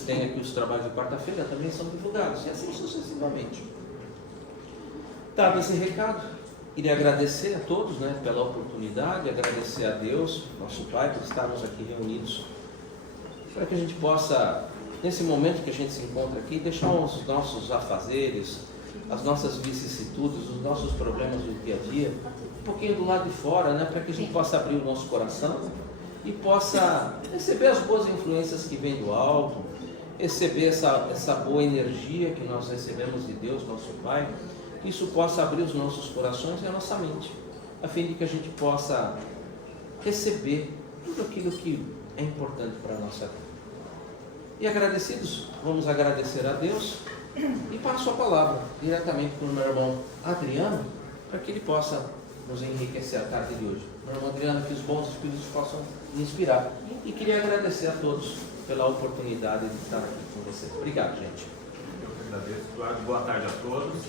Tem aqui os trabalhos de quarta-feira, também são divulgados, e assim sucessivamente. Dado esse recado, queria agradecer a todos, pela oportunidade, agradecer a Deus, nosso Pai, por estarmos aqui reunidos, para que a gente possa, nesse momento que a gente se encontra aqui, deixar os nossos afazeres, as nossas vicissitudes, os nossos problemas do dia a dia, um pouquinho do lado de fora, para que a gente possa abrir o nosso coração e possa receber as boas influências que vêm do alto, receber essa boa energia que nós recebemos de Deus, nosso Pai, que isso possa abrir os nossos corações e a nossa mente, a fim de que a gente possa receber tudo aquilo que é importante para a nossa vida. E agradecidos, vamos agradecer a Deus e passo a palavra diretamente para o meu irmão Adriano, para que ele possa nos enriquecer a tarde de hoje. Meu irmão Adriano, que os bons espíritos possam me inspirar. E queria agradecer a todos pela oportunidade de estar aqui com vocês. Obrigado, gente. Eu que agradeço, Eduardo. Boa tarde a todos.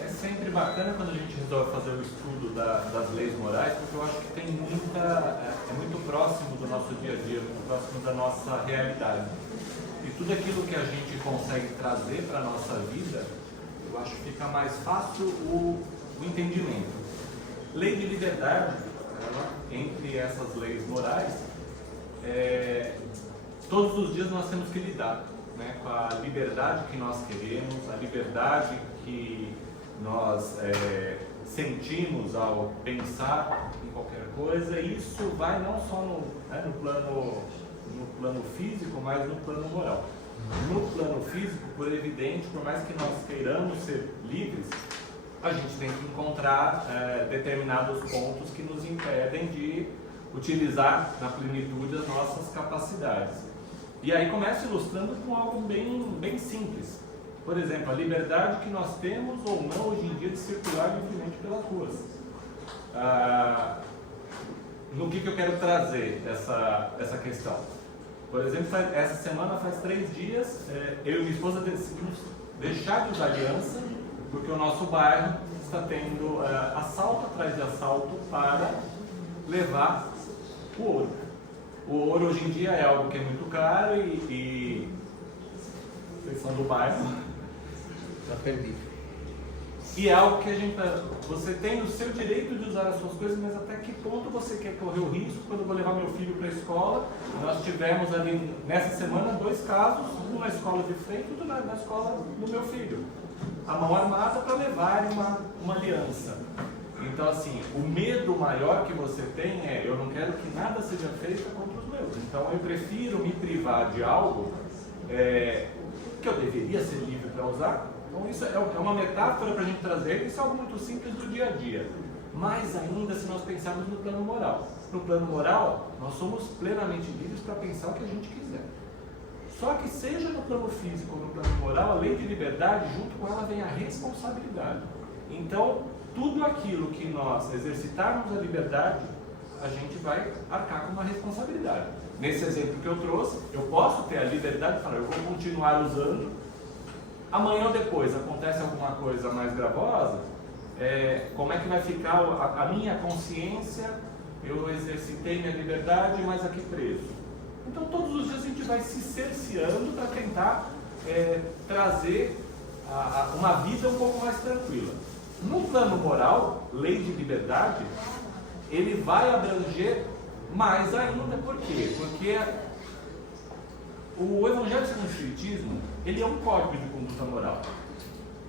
É sempre bacana quando a gente resolve fazer o estudo das leis morais, porque eu acho que tem é muito próximo do nosso dia a dia, muito próximo da nossa realidade. E tudo aquilo que a gente consegue trazer para a nossa vida, eu acho que fica mais fácil o entendimento. Lei de liberdade, entre essas leis morais, todos os dias nós temos que lidar com a liberdade que nós queremos, a liberdade que nós sentimos ao pensar em qualquer coisa, e isso vai não só no plano físico, mas no plano moral. No plano físico, por evidente, por mais que nós queiramos ser livres, a gente tem que encontrar determinados pontos que nos impedem de utilizar na plenitude as nossas capacidades. E aí começa ilustrando com algo bem simples. Por exemplo, a liberdade que nós temos ou não hoje em dia de circular livremente pelas ruas. No que eu quero trazer essa questão? Por exemplo, essa semana faz 3 dias, eu e minha esposa decidimos deixar de usar aliança, porque o nosso bairro está tendo assalto atrás de assalto para levar o ouro. O ouro hoje em dia é algo que é muito caro e vocês são do bairro. Já perdi. E é algo que você tem o seu direito de usar as suas coisas, mas até que ponto você quer correr o risco? Quando eu vou levar meu filho para a escola, nós tivemos ali nessa semana 2 casos, um na escola de frente e outro na escola do meu filho. A mão armada para levar uma aliança. Então, assim, o medo maior que você tem eu não quero que nada seja feito contra os meus. Então, eu prefiro me privar de algo que eu deveria ser livre para usar. Então, isso é uma metáfora para a gente trazer. Isso é algo muito simples do dia a dia. Mais ainda se nós pensarmos no plano moral. No plano moral, nós somos plenamente livres para pensar o que a gente quiser. Só que seja no plano físico ou no plano moral, a lei de liberdade, junto com ela vem a responsabilidade. Então, tudo aquilo que nós exercitarmos a liberdade, a gente vai arcar com uma responsabilidade. Nesse exemplo que eu trouxe, eu posso ter a liberdade de falar, eu vou continuar usando, amanhã ou depois acontece alguma coisa mais gravosa, como é que vai ficar a minha consciência? Eu exercitei minha liberdade, mas aqui preso. Então todos os dias a gente vai se cerceando para tentar trazer uma vida um pouco mais tranquila. No plano moral, lei de liberdade, ele vai abranger mais ainda. Por quê? Porque o Evangelho segundo o Espiritismo, ele é um código de conduta moral.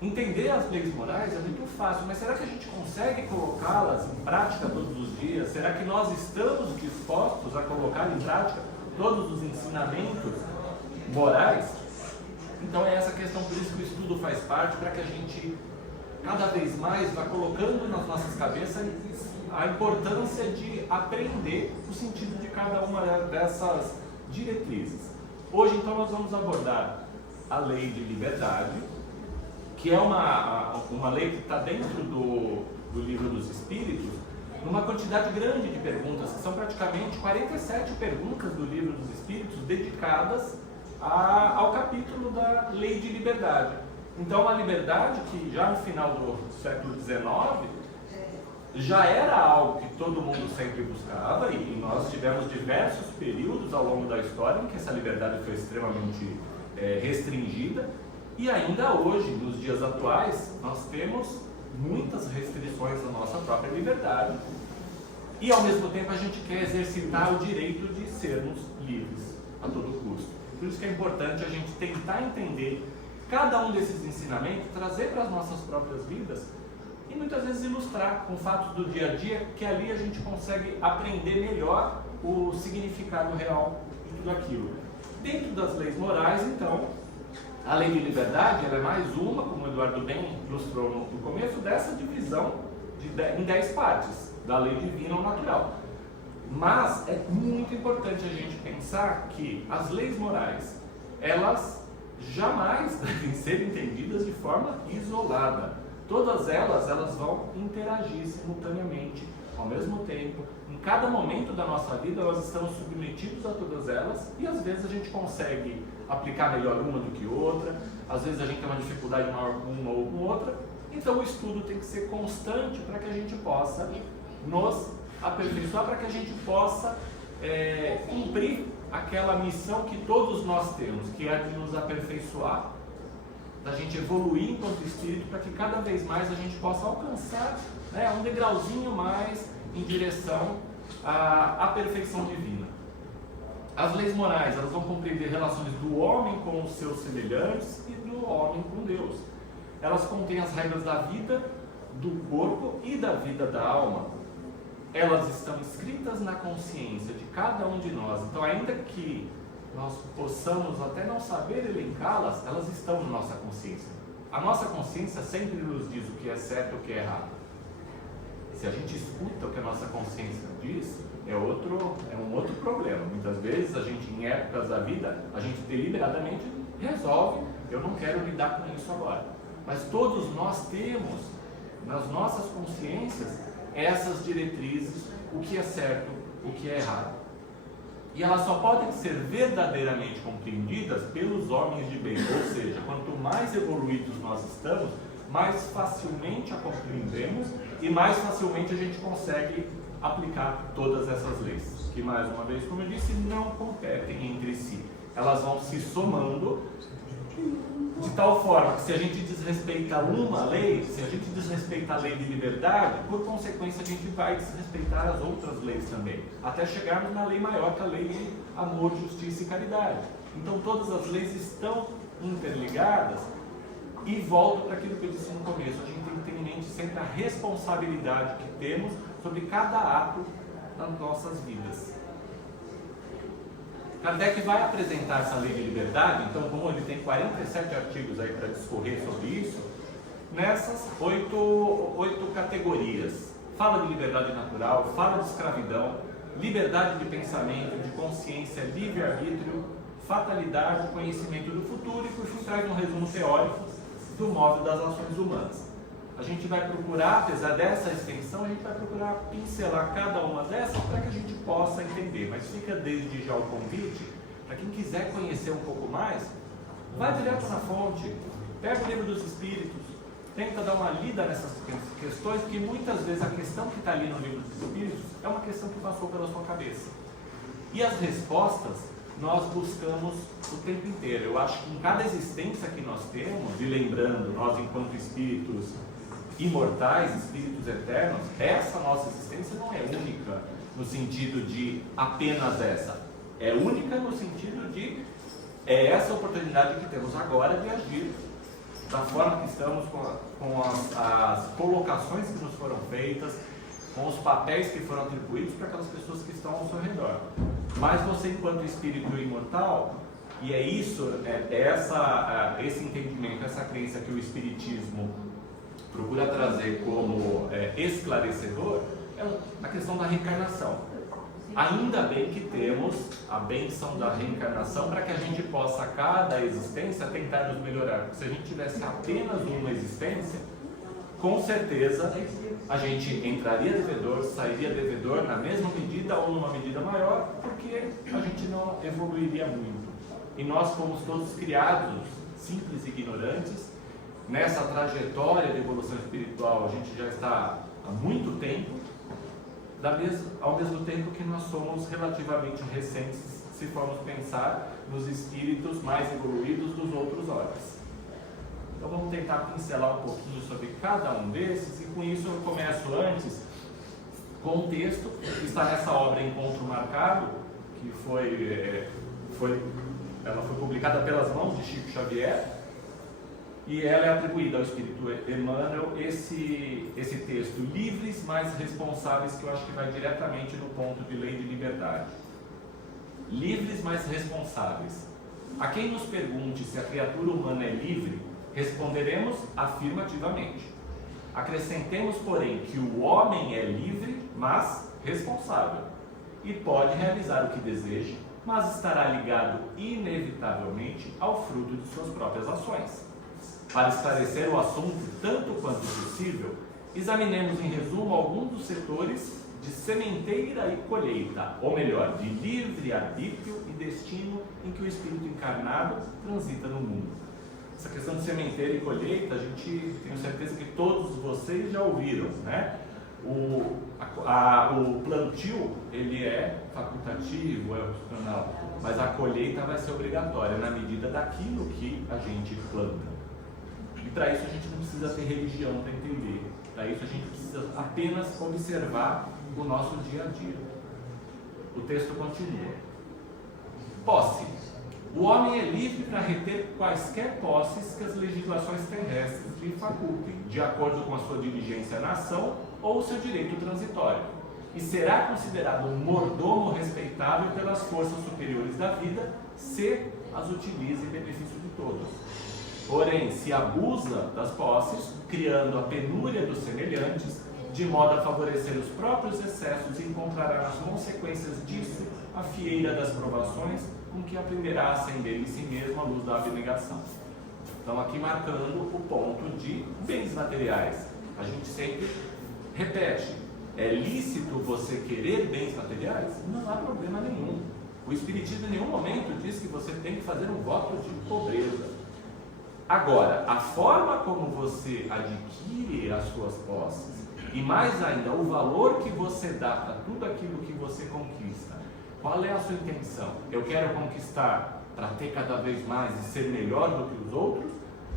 Entender as leis morais é muito fácil, mas será que a gente consegue colocá-las em prática todos os dias? Será que nós estamos dispostos a colocar em prática todos os ensinamentos morais? Então é essa questão, por isso que o estudo faz parte, para que a gente cada vez mais vá colocando nas nossas cabeças a importância de aprender o sentido de cada uma dessas diretrizes. Hoje então nós vamos abordar a lei de liberdade, que é uma lei que está dentro do Livro dos Espíritos, numa quantidade grande de perguntas, que são praticamente 47 perguntas do Livro dos Espíritos dedicadas ao capítulo da lei de liberdade. Então, a liberdade que já no final do século XIX já era algo que todo mundo sempre buscava, e nós tivemos diversos períodos ao longo da história em que essa liberdade foi extremamente restringida, e ainda hoje, nos dias atuais, nós temos muitas restrições à nossa própria liberdade, e ao mesmo tempo a gente quer exercitar o direito de sermos livres a todo custo. Por isso que é importante a gente tentar entender cada um desses ensinamentos, trazer para as nossas próprias vidas e muitas vezes ilustrar com fatos do dia a dia, que ali a gente consegue aprender melhor o significado real de tudo aquilo. Dentro das leis morais, então, a lei de liberdade ela é mais uma, como o Eduardo bem ilustrou no começo, dessa divisão em 10 partes da lei divina ou natural. Mas é muito importante a gente pensar que as leis morais, elas jamais devem ser entendidas de forma isolada. Todas elas vão interagir simultaneamente, ao mesmo tempo. Em cada momento da nossa vida, nós estamos submetidos a todas elas, e às vezes a gente consegue aplicar melhor uma do que outra, às vezes a gente tem uma dificuldade maior com uma ou com outra. Então o estudo tem que ser constante para que a gente possa nos aperfeiçoar, para que a gente possa cumprir aquela missão que todos nós temos, que é de nos aperfeiçoar, da gente evoluir enquanto espírito, para que cada vez mais a gente possa alcançar um degrauzinho mais em direção à perfeição divina. As leis morais, elas vão compreender relações do homem com os seus semelhantes e do homem com Deus. Elas contêm as regras da vida, do corpo e da vida da alma. Elas estão escritas na consciência de cada um de nós. Então, ainda que nós possamos até não saber elencá-las, elas estão na nossa consciência. A nossa consciência sempre nos diz o que é certo e o que é errado. Se a gente escuta o que a nossa consciência diz, é um outro problema. Muitas vezes a gente, em épocas da vida, a gente deliberadamente resolve, eu não quero lidar com isso agora. Mas todos nós temos nas nossas consciências essas diretrizes, o que é certo, o que é errado. E elas só podem ser verdadeiramente compreendidas pelos homens de bem, ou seja, quanto mais evoluídos nós estamos, mais facilmente a compreendemos e mais facilmente a gente consegue aplicar todas essas leis, que mais uma vez, como eu disse, não competem entre si. Elas vão se somando de tal forma que se a gente desrespeita uma lei, se a gente desrespeita a lei de liberdade, por consequência a gente vai desrespeitar as outras leis também, até chegarmos na lei maior, que é a lei de amor, justiça e caridade. Então todas as leis estão interligadas, e volto para aquilo que eu disse no começo, a gente tem que ter em mente sempre a responsabilidade que temos sobre cada ato das nossas vidas. Kardec vai apresentar essa lei de liberdade, então, como ele tem 47 artigos aí para discorrer sobre isso, nessas oito categorias. Fala de liberdade natural, fala de escravidão, liberdade de pensamento, de consciência, livre-arbítrio, fatalidade, conhecimento do futuro, e por fim traz um resumo teórico do móvel das ações humanas. A gente vai procurar, apesar dessa extensão, a gente vai procurar pincelar cada uma dessas para que a gente possa entender. Mas fica desde já o convite, para quem quiser conhecer um pouco mais, vai direto na fonte, pega o livro dos Espíritos, tenta dar uma lida nessas questões, porque muitas vezes a questão que está ali no livro dos Espíritos é uma questão que passou pela sua cabeça. E as respostas nós buscamos o tempo inteiro. Eu acho que em cada existência que nós temos, e lembrando, nós enquanto espíritos imortais, espíritos eternos, essa nossa existência não é única no sentido de apenas essa. É única no sentido de essa oportunidade que temos agora de agir da forma que estamos, com as colocações que nos foram feitas, com os papéis que foram atribuídos para aquelas pessoas que estão ao seu redor. Mas você, enquanto espírito imortal, e é isso, esse entendimento, essa crença que o Espiritismo procura trazer como esclarecedor, é a questão da reencarnação. Ainda bem que temos a bênção da reencarnação para que a gente possa, a cada existência, tentar nos melhorar. Porque se a gente tivesse apenas uma existência, com certeza a gente entraria devedor, sairia devedor na mesma medida ou numa medida maior, porque a gente não evoluiria muito. E nós fomos todos criados simples e ignorantes. Nessa trajetória de evolução espiritual, a gente já está há muito tempo, ao mesmo tempo que nós somos relativamente recentes, se formos pensar nos espíritos mais evoluídos dos outros ordes. Então vamos tentar pincelar um pouquinho sobre cada um desses, e com isso eu começo antes com um texto que está nessa obra Encontro Marcado, que ela foi publicada pelas mãos de Chico Xavier, e ela é atribuída ao Espírito Emmanuel, esse texto, Livres, mas Responsáveis, que eu acho que vai diretamente no ponto de lei de liberdade. Livres, mas responsáveis. A quem nos pergunte se a criatura humana é livre, responderemos afirmativamente. Acrescentemos, porém, que o homem é livre, mas responsável, e pode realizar o que deseja, mas estará ligado inevitavelmente ao fruto de suas próprias ações. Para esclarecer o assunto tanto quanto possível, examinemos em resumo alguns dos setores de sementeira e colheita, ou melhor, de livre-arbítrio e destino em que o espírito encarnado transita no mundo. Essa questão de sementeira e colheita, tenho certeza que todos vocês já ouviram, né? O plantio, ele é facultativo, é opcional, mas a colheita vai ser obrigatória na medida daquilo que a gente planta. E para isso a gente não precisa ter religião para entender. Para isso a gente precisa apenas observar o nosso dia a dia. O texto continua. Posse. O homem é livre para reter quaisquer posses que as legislações terrestres lhe facultem, de acordo com a sua diligência na ação ou o seu direito transitório, e será considerado um mordomo respeitável pelas forças superiores da vida, se as utiliza em benefício de todos. Porém, se abusa das posses, criando a penúria dos semelhantes, de modo a favorecer os próprios excessos, encontrará nas consequências disso a fieira das provações, com que aprenderá a acender em si mesmo a luz da abnegação. Então, aqui marcando o ponto de bens materiais. A gente sempre repete, é lícito você querer bens materiais? Não há problema nenhum. O Espiritismo em nenhum momento diz que você tem que fazer um voto de pobreza. Agora, a forma como você adquire as suas posses, e mais ainda, o valor que você dá para tudo aquilo que você conquista, qual é a sua intenção? Eu quero conquistar para ter cada vez mais e ser melhor do que os outros?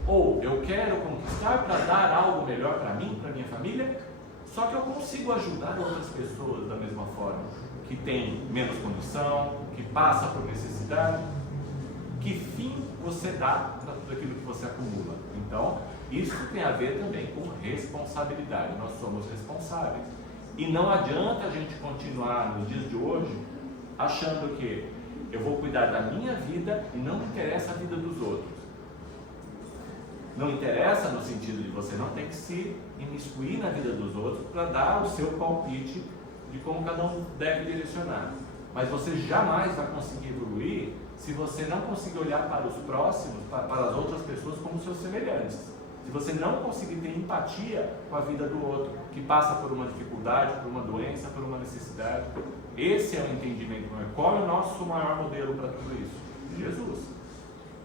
Ou eu quero conquistar para dar algo melhor para mim, para minha família? Só que eu consigo ajudar outras pessoas da mesma forma, que tem menos condição, que passa por necessidade. Que fim você dá para tudo aquilo que você acumula? Então, isso tem a ver também com responsabilidade. Nós somos responsáveis. E não adianta a gente continuar nos dias de hoje achando que eu vou cuidar da minha vida e não me interessa a vida dos outros. Não interessa no sentido de você não ter que se imiscuir na vida dos outros para dar o seu palpite de como cada um deve direcionar. Mas você jamais vai conseguir evoluir se você não conseguir olhar para os próximos, para as outras pessoas como seus semelhantes. Se você não conseguir ter empatia com a vida do outro, que passa por uma dificuldade, por uma doença, por uma necessidade. Esse é o entendimento. Qual é o nosso maior modelo para tudo isso? Jesus.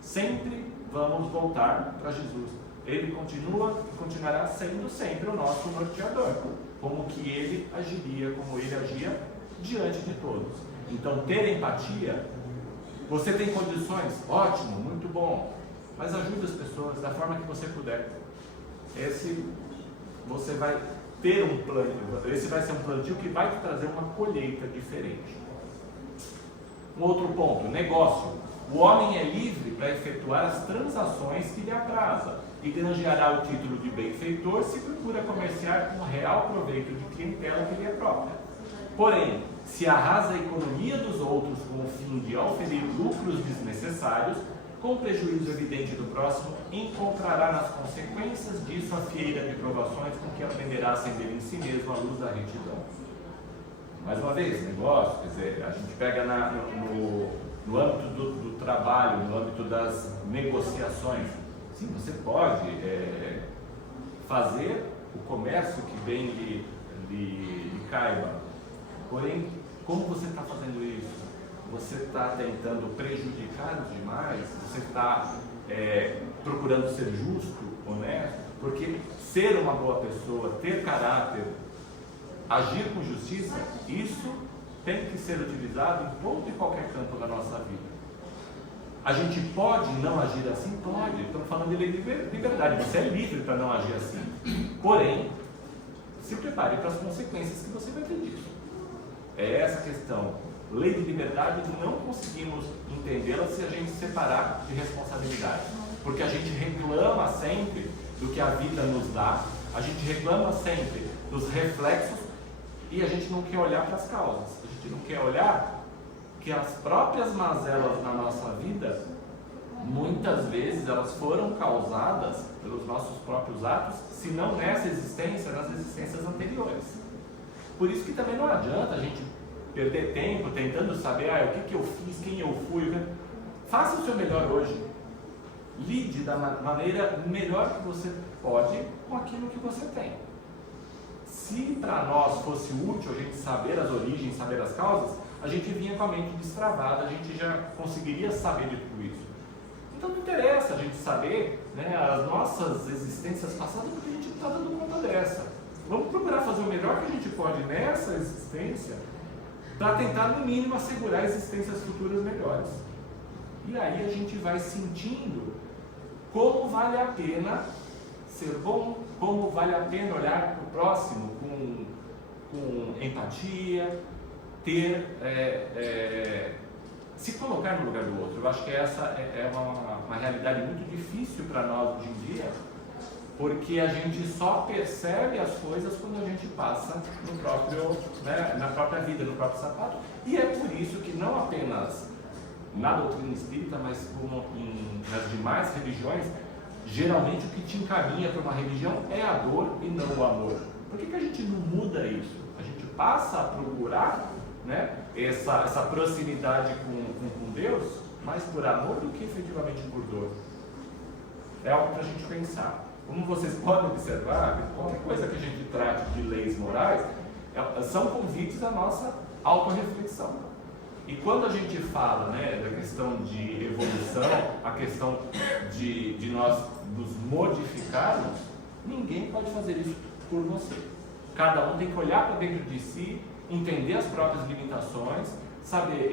Sempre vamos voltar para Jesus. Ele continua e continuará sendo sempre o nosso norteador. Como que ele agiria, como ele agia diante de todos. Então, ter empatia, você tem condições? Ótimo, muito bom. Mas ajude as pessoas da forma que você puder. Você vai ter um plano, esse vai ser um plantio que vai te trazer uma colheita diferente. Um outro ponto, negócio. O homem é livre para efetuar as transações que lhe aprazam e granjeará o título de benfeitor se procura comerciar com real proveito de clientela que lhe é própria. Porém, se arrasa a economia dos outros com o fim de oferir lucros desnecessários, com prejuízo evidente do próximo, encontrará nas consequências disso a fieira de provações com que aprenderá a acender em si mesmo a luz da retidão. Mais uma vez, negócio, quer dizer, a gente pega no âmbito do trabalho, no âmbito das negociações. Sim, você pode fazer o comércio que bem lhe caiba. Porém, como você está fazendo isso? Você está tentando prejudicar os demais? Você está procurando ser justo, honesto? Porque ser uma boa pessoa, ter caráter, agir com justiça, isso tem que ser utilizado em todo e qualquer campo da nossa vida. A gente pode não agir assim? Pode. Estamos falando de lei de liberdade. Você é livre para não agir assim. Porém, se prepare para as consequências que você vai ter disso. É essa questão. Lei de liberdade, não conseguimos entendê-la se a gente separar de responsabilidade. Porque a gente reclama sempre do que a vida nos dá, a gente reclama sempre dos reflexos e a gente não quer olhar para as causas. A gente não quer olhar que as próprias mazelas na nossa vida, muitas vezes elas foram causadas pelos nossos próprios atos, se não nessa existência, nas existências anteriores. Por isso que também não adianta a gente perder tempo tentando saber o que eu fiz, quem eu fui. Faça o seu melhor hoje. Lide da maneira melhor que você pode com aquilo que você tem. Se para nós fosse útil a gente saber as origens, saber as causas, a gente vinha com a mente destravada, a gente já conseguiria saber de tudo isso. Então não interessa a gente saber, né, as nossas existências passadas, porque a gente não está dando conta dessa. Vamos procurar fazer o melhor que a gente pode nessa existência, para tentar no mínimo assegurar existências futuras melhores. E aí a gente vai sentindo como vale a pena ser bom, como vale a pena olhar para o próximo com empatia, se colocar no lugar do outro. Eu acho que essa é uma realidade muito difícil para nós hoje em dia, porque a gente só percebe as coisas quando a gente passa no próprio, na própria vida, no próprio sapato. E é por isso que não apenas na doutrina espírita, mas como nas demais religiões, geralmente o que te encaminha para uma religião é a dor e não o amor. Por que a gente não muda isso? A gente passa a procurar, essa proximidade com Deus, mais por amor do que efetivamente por dor. É algo para a gente pensar. Como vocês podem observar, qualquer coisa que a gente trate de leis morais, são convites à nossa autorreflexão. E quando a gente fala da questão de evolução, a questão de nós nos modificarmos, ninguém pode fazer isso por você. Cada um tem que olhar para dentro de si, entender as próprias limitações, saber,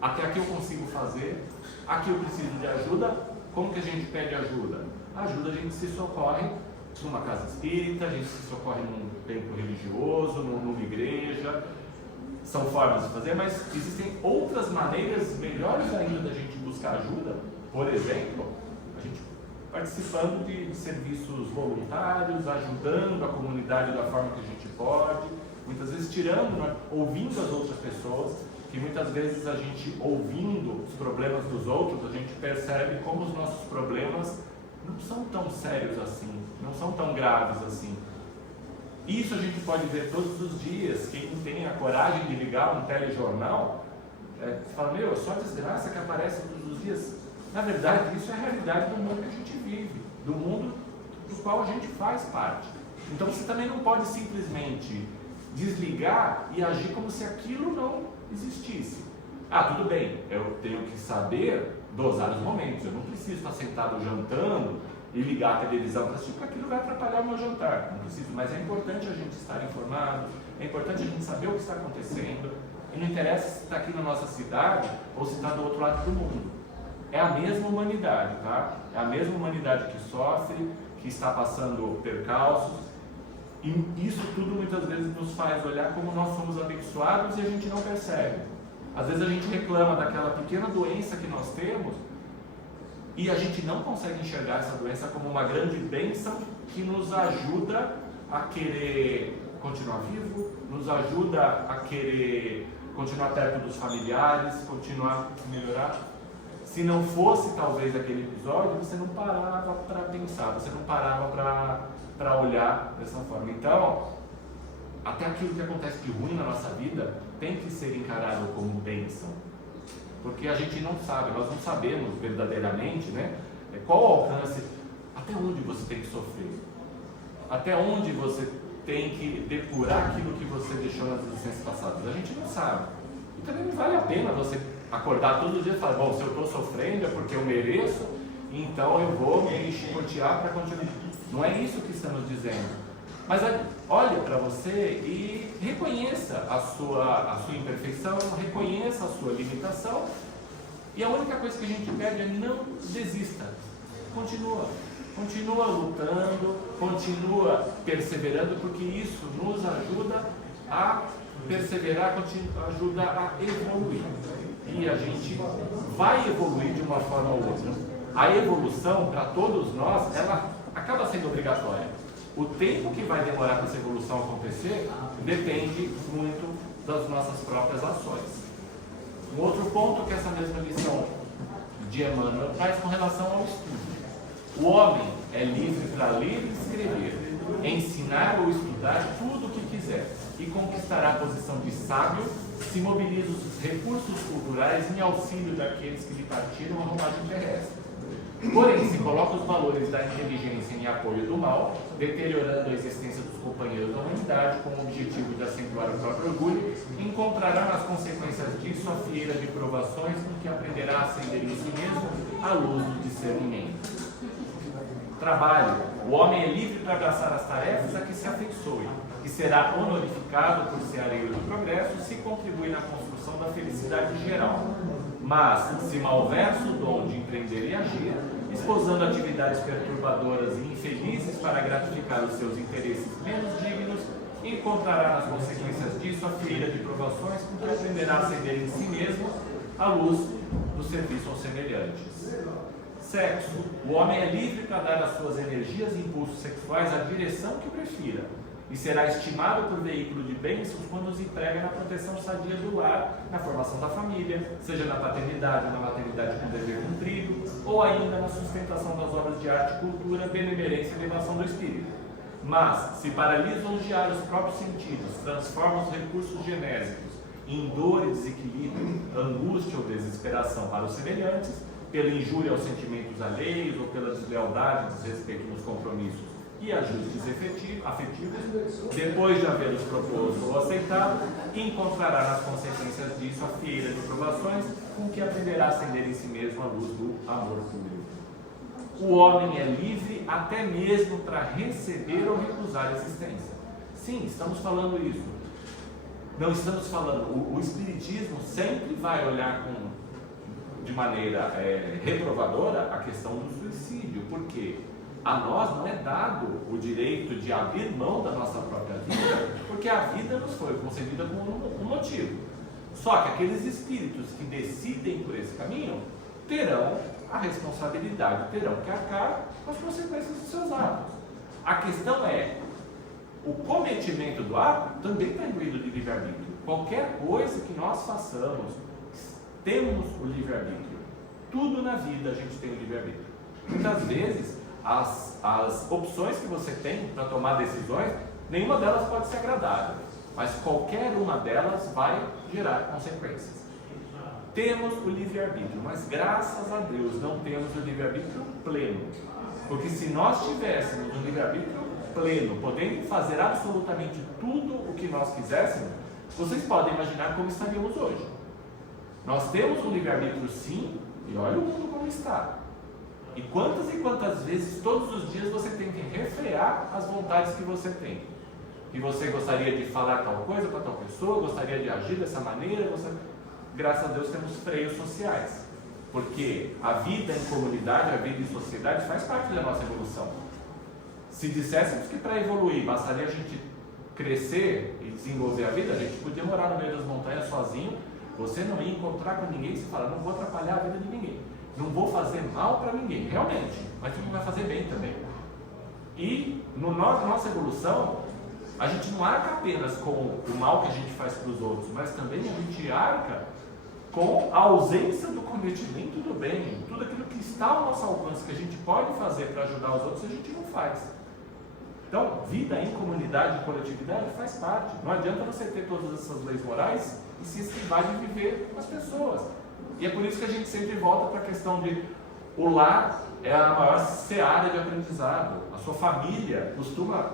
até aqui eu consigo fazer, aqui eu preciso de ajuda. Como que a gente pede ajuda? Ajuda, a gente se socorre numa casa espírita, a gente se socorre num templo religioso, numa igreja. São formas de fazer, mas existem outras maneiras melhores ainda da gente buscar ajuda. Por exemplo, a gente participando de serviços voluntários, ajudando a comunidade da forma que a gente pode, muitas vezes ouvindo as outras pessoas, que muitas vezes a gente, ouvindo os problemas dos outros, a gente percebe como os nossos problemas não são tão sérios assim, não são tão graves assim. Isso a gente pode ver todos os dias. Quem tem a coragem de ligar um telejornal, fala, é só desgraça que aparece todos os dias. Na verdade, isso é a realidade do mundo que a gente vive, do mundo do qual a gente faz parte. Então você também não pode simplesmente desligar e agir como se aquilo não existisse. Tudo bem, eu tenho que saber dosar os momentos. Eu não preciso estar sentado jantando e ligar a televisão para assistir, porque aquilo vai atrapalhar o meu jantar. Não preciso, mas é importante a gente estar informado, é importante a gente saber o que está acontecendo, e não interessa se está aqui na nossa cidade ou se está do outro lado do mundo. É a mesma humanidade, tá? É a mesma humanidade que sofre, que está passando percalços, e isso tudo muitas vezes nos faz olhar como nós somos abençoados e a gente não percebe. Às vezes a gente reclama daquela pequena doença que nós temos, e a gente não consegue enxergar essa doença como uma grande bênção que nos ajuda a querer continuar vivo, nos ajuda a querer continuar perto dos familiares, continuar a melhorar. Se não fosse talvez aquele episódio, você não parava para pensar, você não parava para olhar dessa forma. Então, até aquilo que acontece de ruim na nossa vida tem que ser encarado como bênção. Porque a gente não sabe, nós não sabemos verdadeiramente, qual o alcance, até onde você tem que sofrer, até onde você tem que depurar aquilo que você deixou nas existências passadas. A gente não sabe. E também não vale a pena você acordar todos os dias e falar, bom, se eu estou sofrendo é porque eu mereço, então eu vou me chicotear para continuar. Não é isso que estamos dizendo. Mas olhe para você e reconheça a sua imperfeição, reconheça a sua limitação. E a única coisa que a gente pede é não desista. Continua lutando, continua perseverando, porque isso nos ajuda a perseverar, ajuda a evoluir. E a gente vai evoluir de uma forma ou outra. A evolução, para todos nós, ela acaba sendo obrigatória. O tempo que vai demorar para essa evolução acontecer depende muito das nossas próprias ações. Um outro ponto que essa mesma lição de Emmanuel traz com relação ao estudo. O homem é livre para ler e escrever, ensinar ou estudar tudo o que quiser e conquistará a posição de sábio se mobiliza os recursos culturais em auxílio daqueles que lhe partiram a romagem terrestre. Porém, se coloca os valores da inteligência em apoio do mal, deteriorando a existência dos companheiros da humanidade com o objetivo de acentuar o próprio orgulho, encontrará nas consequências disso a fieira de provações com que aprenderá a acender em si mesmo a luz do discernimento. Trabalho. O homem é livre para abraçar as tarefas a que se afeiçoe e será honorificado por ser areio do progresso se contribuir na construção da felicidade geral. Mas, se malversa o dom de empreender e agir, esposando atividades perturbadoras e infelizes para gratificar os seus interesses menos dignos, encontrará nas consequências disso a fieira de provações com que aprenderá a acender em si mesmo a luz do serviço aos semelhantes. Sexo. O homem é livre para dar às suas energias e impulsos sexuais a direção que prefira e será estimado por veículo de bênçãos quando os emprega na proteção sadia do lar, na formação da família, seja na paternidade ou na maternidade com dever cumprido, ou ainda na sustentação das obras de arte, cultura, benemerência e elevação do espírito. Mas, se para lisonjear os próprios sentidos, transforma os recursos genésicos em dor e desequilíbrio, angústia ou desesperação para os semelhantes, pela injúria aos sentimentos alheios ou pela deslealdade e desrespeito nos compromissos e ajustes afetivos, depois de havê-los proposto ou aceitado, encontrará nas consequências disso a fieira de provações com que aprenderá a acender em si mesmo a luz do amor puro. O homem é livre até mesmo para receber ou recusar a existência. Sim, estamos falando isso. Não estamos falando, o Espiritismo sempre vai olhar de maneira reprovadora a questão do suicídio, porque a nós não é dado o direito de abrir mão da nossa própria vida, porque a vida nos foi concedida com um motivo. Só que aqueles espíritos que decidem por esse caminho terão a responsabilidade, terão que arcar com as consequências dos seus atos. A questão é, o cometimento do ato também está imbuído de livre-arbítrio. Qualquer coisa que nós façamos, temos o livre-arbítrio. Tudo na vida a gente tem o livre-arbítrio. Muitas vezes, as opções que você tem para tomar decisões, nenhuma delas pode ser agradável, mas qualquer uma delas vai gerar consequências. Temos o livre-arbítrio, mas graças a Deus não temos o livre-arbítrio pleno. Porque se nós tivéssemos um livre-arbítrio pleno, podendo fazer absolutamente tudo o que nós quiséssemos, vocês podem imaginar como estaríamos hoje. Nós temos um livre-arbítrio sim, e olha o mundo como está. E quantas vezes, todos os dias, você tem que refrear as vontades que você tem. Que você gostaria de falar tal coisa para tal pessoa, gostaria de agir dessa maneira. Graças a Deus temos freios sociais. Porque a vida em comunidade, a vida em sociedade faz parte da nossa evolução. Se disséssemos que para evoluir bastaria a gente crescer e desenvolver a vida, a gente podia morar no meio das montanhas sozinho, você não ia encontrar com ninguém e se falar, não vou atrapalhar a vida de ninguém. Não vou fazer mal para ninguém, realmente, mas não vai fazer bem também. E na nossa evolução, a gente não arca apenas com o mal que a gente faz para os outros, mas também a gente arca com a ausência do cometimento do bem. Tudo aquilo que está ao nosso alcance, que a gente pode fazer para ajudar os outros, a gente não faz. Então, vida em comunidade, em coletividade, faz parte. Não adianta você ter todas essas leis morais e se esquivar de viver com as pessoas. E é por isso que a gente sempre volta para a questão de o lar é a maior seara de aprendizado. A sua família costuma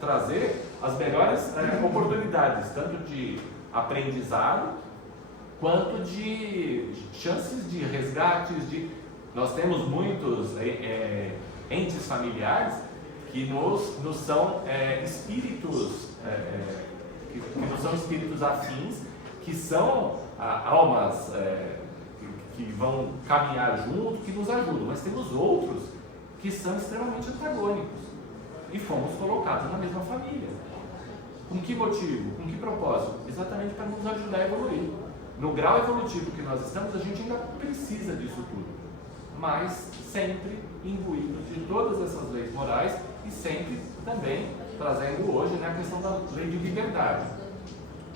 trazer as melhores oportunidades, tanto de aprendizado, quanto de chances de resgates. Nós temos muitos entes familiares que nos são espíritos, que nos são espíritos afins, que são almas que vão caminhar junto, que nos ajudam, mas temos outros que são extremamente antagônicos e fomos colocados na mesma família. Com que motivo? Com que propósito? Exatamente para nos ajudar a evoluir. No grau evolutivo que nós estamos, a gente ainda precisa disso tudo, mas sempre imbuídos de todas essas leis morais e sempre também trazendo hoje a questão da lei de liberdade.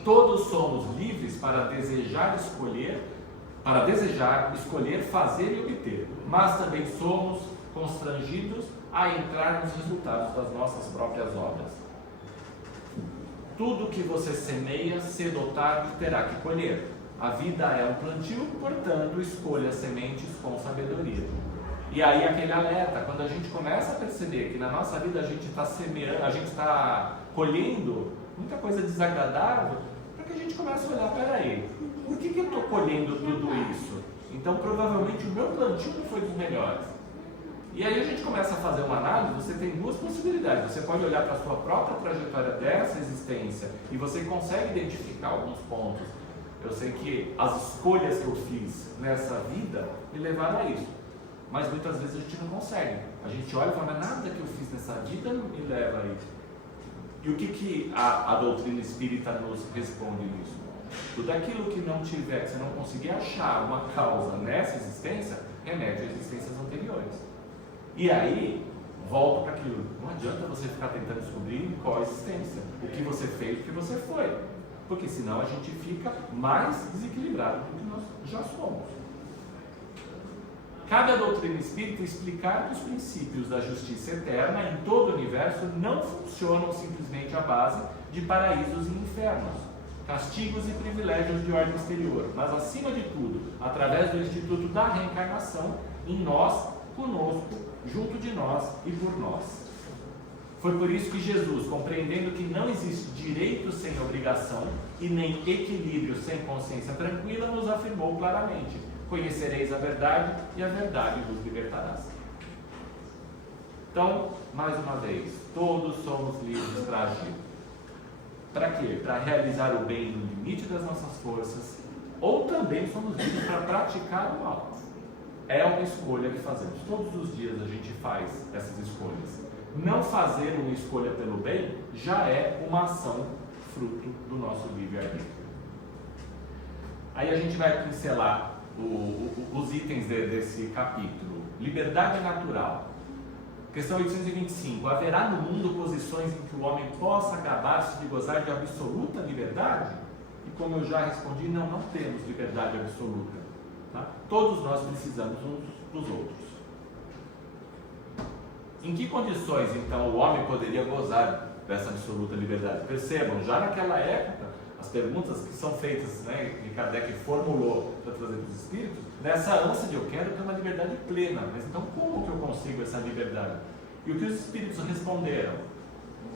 Todos somos livres para desejar, escolher, fazer e obter, mas também somos constrangidos a entrar nos resultados das nossas próprias obras. Tudo que você semeia, cedo ou tarde terá que colher. A vida é um plantio, portanto, escolha sementes com sabedoria. E aí aquele alerta, quando a gente começa a perceber que na nossa vida a gente está semeando, a gente está colhendo muita coisa desagradável, para que a gente comece a olhar, peraí, por que eu estou colhendo tudo isso? Então provavelmente o meu plantio não foi dos melhores. E aí a gente começa a fazer uma análise, você tem duas possibilidades. Você pode olhar para a sua própria trajetória dessa existência e você consegue identificar alguns pontos. Eu sei que as escolhas que eu fiz nessa vida me levaram a isso. Mas muitas vezes a gente não consegue. A gente olha e fala, mas nada que eu fiz nessa vida me leva a isso. E o que a doutrina espírita nos responde nisso? Tudo aquilo que não tiver, que você não conseguir achar uma causa nessa existência, remete a existências anteriores. E aí, volta para aquilo. Não adianta você ficar tentando descobrir qual a existência, o que você fez, o que você foi. Porque senão a gente fica mais desequilibrado do que nós já somos. Cabe à doutrina espírita explicar que os princípios da justiça eterna em todo o universo não funcionam simplesmente à base de paraísos e infernos, castigos e privilégios de ordem exterior, mas acima de tudo, através do instituto da reencarnação, em nós, conosco, junto de nós e por nós. Foi por isso que Jesus, compreendendo que não existe direito sem obrigação e nem equilíbrio sem consciência tranquila, nos afirmou claramente: conhecereis a verdade e a verdade vos libertará. Então, mais uma vez, todos somos livres para agir. Para quê? Para realizar o bem no limite das nossas forças, ou também somos livres para praticar o mal. É uma escolha que fazemos. Todos os dias a gente faz essas escolhas. Não fazer uma escolha pelo bem já é uma ação fruto do nosso livre-arbítrio. Aí a gente vai pincelar os itens desse capítulo. Liberdade natural. Questão 825. Haverá no mundo posições em que o homem possa acabar-se de gozar de absoluta liberdade? E como eu já respondi, não temos liberdade absoluta. Tá? Todos nós precisamos uns dos outros. Em que condições, então, o homem poderia gozar dessa absoluta liberdade? Percebam, já naquela época, as perguntas que são feitas, que Kardec formulou para trazer para os espíritos, nessa ânsia de eu quero ter uma liberdade plena, mas então como que eu consigo essa liberdade? E o que os espíritos responderam?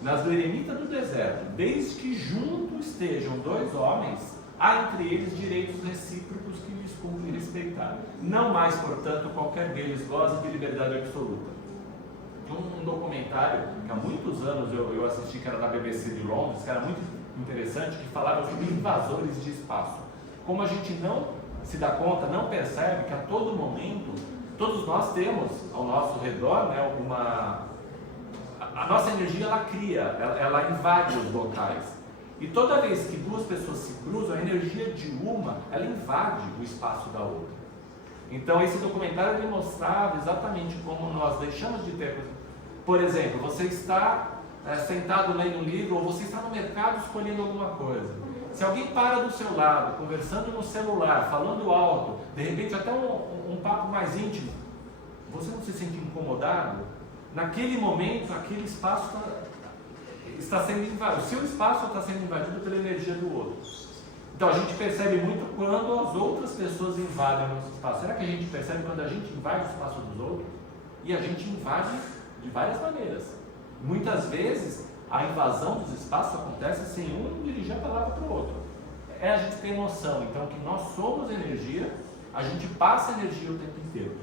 Nas do eremita do deserto, desde que junto estejam dois homens, há entre eles direitos recíprocos que lhes cumpre respeitar. Não mais, portanto, qualquer deles goza de liberdade absoluta. Um documentário que há muitos anos eu assisti, que era da BBC de Londres, que era muito interessante, que falava sobre invasores de espaço. Como a gente não se dá conta, não percebe que a todo momento, todos nós temos ao nosso redor, a nossa energia ela cria, ela invade os locais. E toda vez que duas pessoas se cruzam, a energia de uma, ela invade o espaço da outra. Então esse documentário demonstrava exatamente como nós deixamos de ter. Por exemplo, você está sentado lendo um livro, ou você está no mercado escolhendo alguma coisa. Se alguém para do seu lado, conversando no celular, falando alto, de repente até um papo mais íntimo, você não se sente incomodado? Naquele momento, aquele espaço está sendo invadido, o seu espaço está sendo invadido pela energia do outro. Então a gente percebe muito quando as outras pessoas invadem o nosso espaço. Será que a gente percebe quando a gente invade o espaço dos outros? E a gente invade de várias maneiras. Muitas vezes a invasão dos espaços acontece sem um dirigir a palavra para o outro. A gente tem noção, então, que nós somos energia, a gente passa energia o tempo inteiro.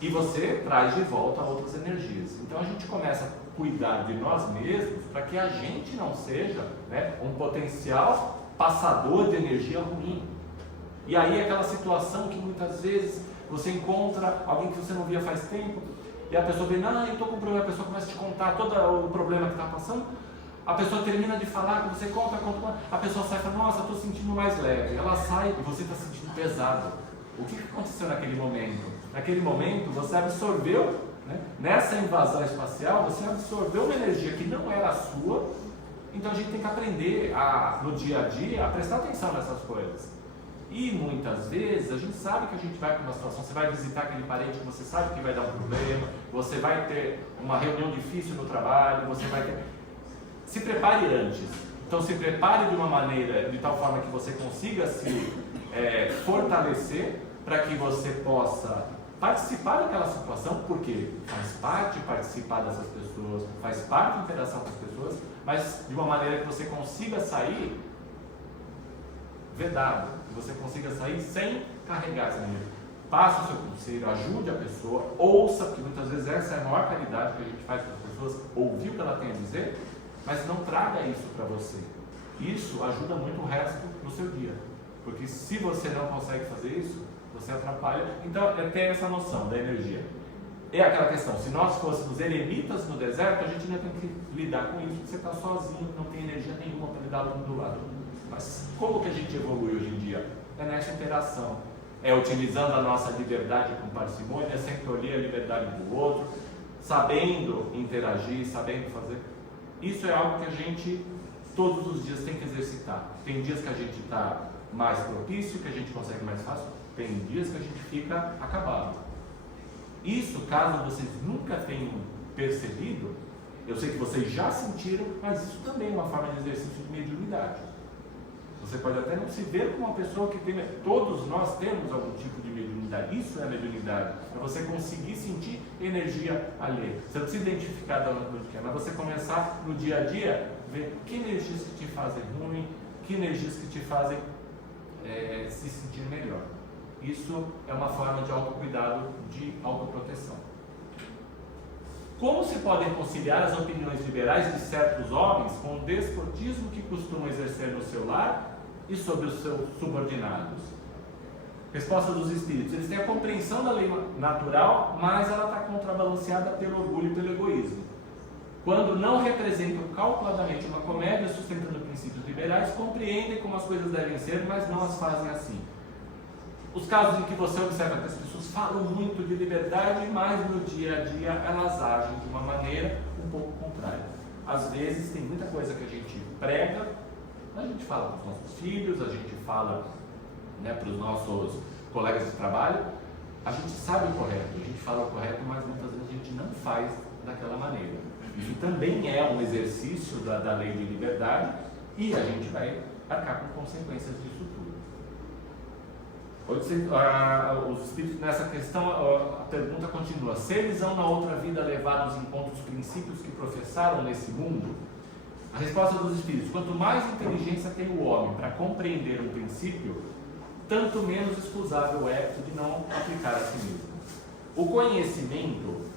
E você traz de volta outras energias. Então a gente começa a cuidar de nós mesmos para que a gente não seja, né, um potencial passador de energia ruim. E aí aquela situação que muitas vezes você encontra alguém que você não via faz tempo, e a pessoa vem, eu estou com um problema, a pessoa começa a te contar todo o problema que está passando, a pessoa termina de falar, você conta, a pessoa sai e fala, nossa, estou sentindo mais leve. Ela sai e você está sentindo pesado. O que aconteceu naquele momento? Naquele momento você absorveu, né, nessa invasão espacial, você absorveu uma energia que não era a sua. Então a gente tem que aprender no dia a dia a prestar atenção nessas coisas. E muitas vezes a gente sabe que a gente vai para uma situação, você vai visitar aquele parente que você sabe que vai dar um problema, você vai ter uma reunião difícil no trabalho, você vai ter... Se prepare antes. Então se prepare de uma maneira, de tal forma que você consiga se fortalecer para que você possa participar daquela situação, porque faz parte participar dessas pessoas, faz parte da interação com as pessoas, mas de uma maneira que você consiga sair vedado, que você consiga sair sem carregar essa energia. Passe o seu conselho, ajude a pessoa, ouça, porque muitas vezes essa é a maior caridade que a gente faz com as pessoas, ouvir o que ela tem a dizer, mas não traga isso para você. Isso ajuda muito o resto do seu dia, porque se você não consegue fazer isso, você atrapalha. Então é ter essa noção da energia. É aquela questão, se nós fôssemos eremitas no deserto, a gente não tem que lidar com isso, você está sozinho, não tem energia nenhuma para lidar do lado. Mas como que a gente evolui hoje em dia? É nessa interação, é utilizando a nossa liberdade com parcimônia, sem tolher a liberdade do outro, sabendo interagir, sabendo fazer. Isso é algo que a gente todos os dias tem que exercitar. Tem dias que a gente está mais propício, que a gente consegue mais fácil, tem dias que a gente fica acabado. Isso, caso vocês nunca tenham percebido, eu sei que vocês já sentiram, mas isso também é uma forma de exercício de mediunidade. Você pode até não se ver como uma pessoa que tem, todos nós temos algum tipo de mediunidade. Isso é mediunidade, é você conseguir sentir energia alheia. Você não precisa identificar da onde que é, mas você começar no dia a dia, ver que energias que te fazem ruim, que energias que te fazem se sentir melhor. Isso é uma forma de autocuidado, de autoproteção. Como se podem conciliar as opiniões liberais de certos homens com o despotismo que costumam exercer no seu lar e sobre os seus subordinados? Resposta dos espíritos: eles têm a compreensão da lei natural, mas ela está contrabalanceada pelo orgulho e pelo egoísmo. Quando não representam calculadamente uma comédia sustentando princípios liberais, compreendem como as coisas devem ser, mas não as fazem assim. Os casos em que você observa que as pessoas falam muito de liberdade, mas no dia a dia elas agem de uma maneira um pouco contrária. Às vezes tem muita coisa que a gente prega, a gente fala para os nossos filhos, a gente fala, né, para os nossos colegas de trabalho, a gente sabe o correto, a gente fala o correto, mas muitas vezes a gente não faz daquela maneira. Isso também é um exercício da lei de liberdade e a gente vai arcar com consequências disso tudo. Os espíritos nessa questão, a pergunta continua: se eles vão na outra vida levados em conta os princípios que professaram nesse mundo? A resposta dos espíritos: quanto mais inteligência tem o homem para compreender um princípio, tanto menos excusável é de não aplicar a si mesmo. O conhecimento,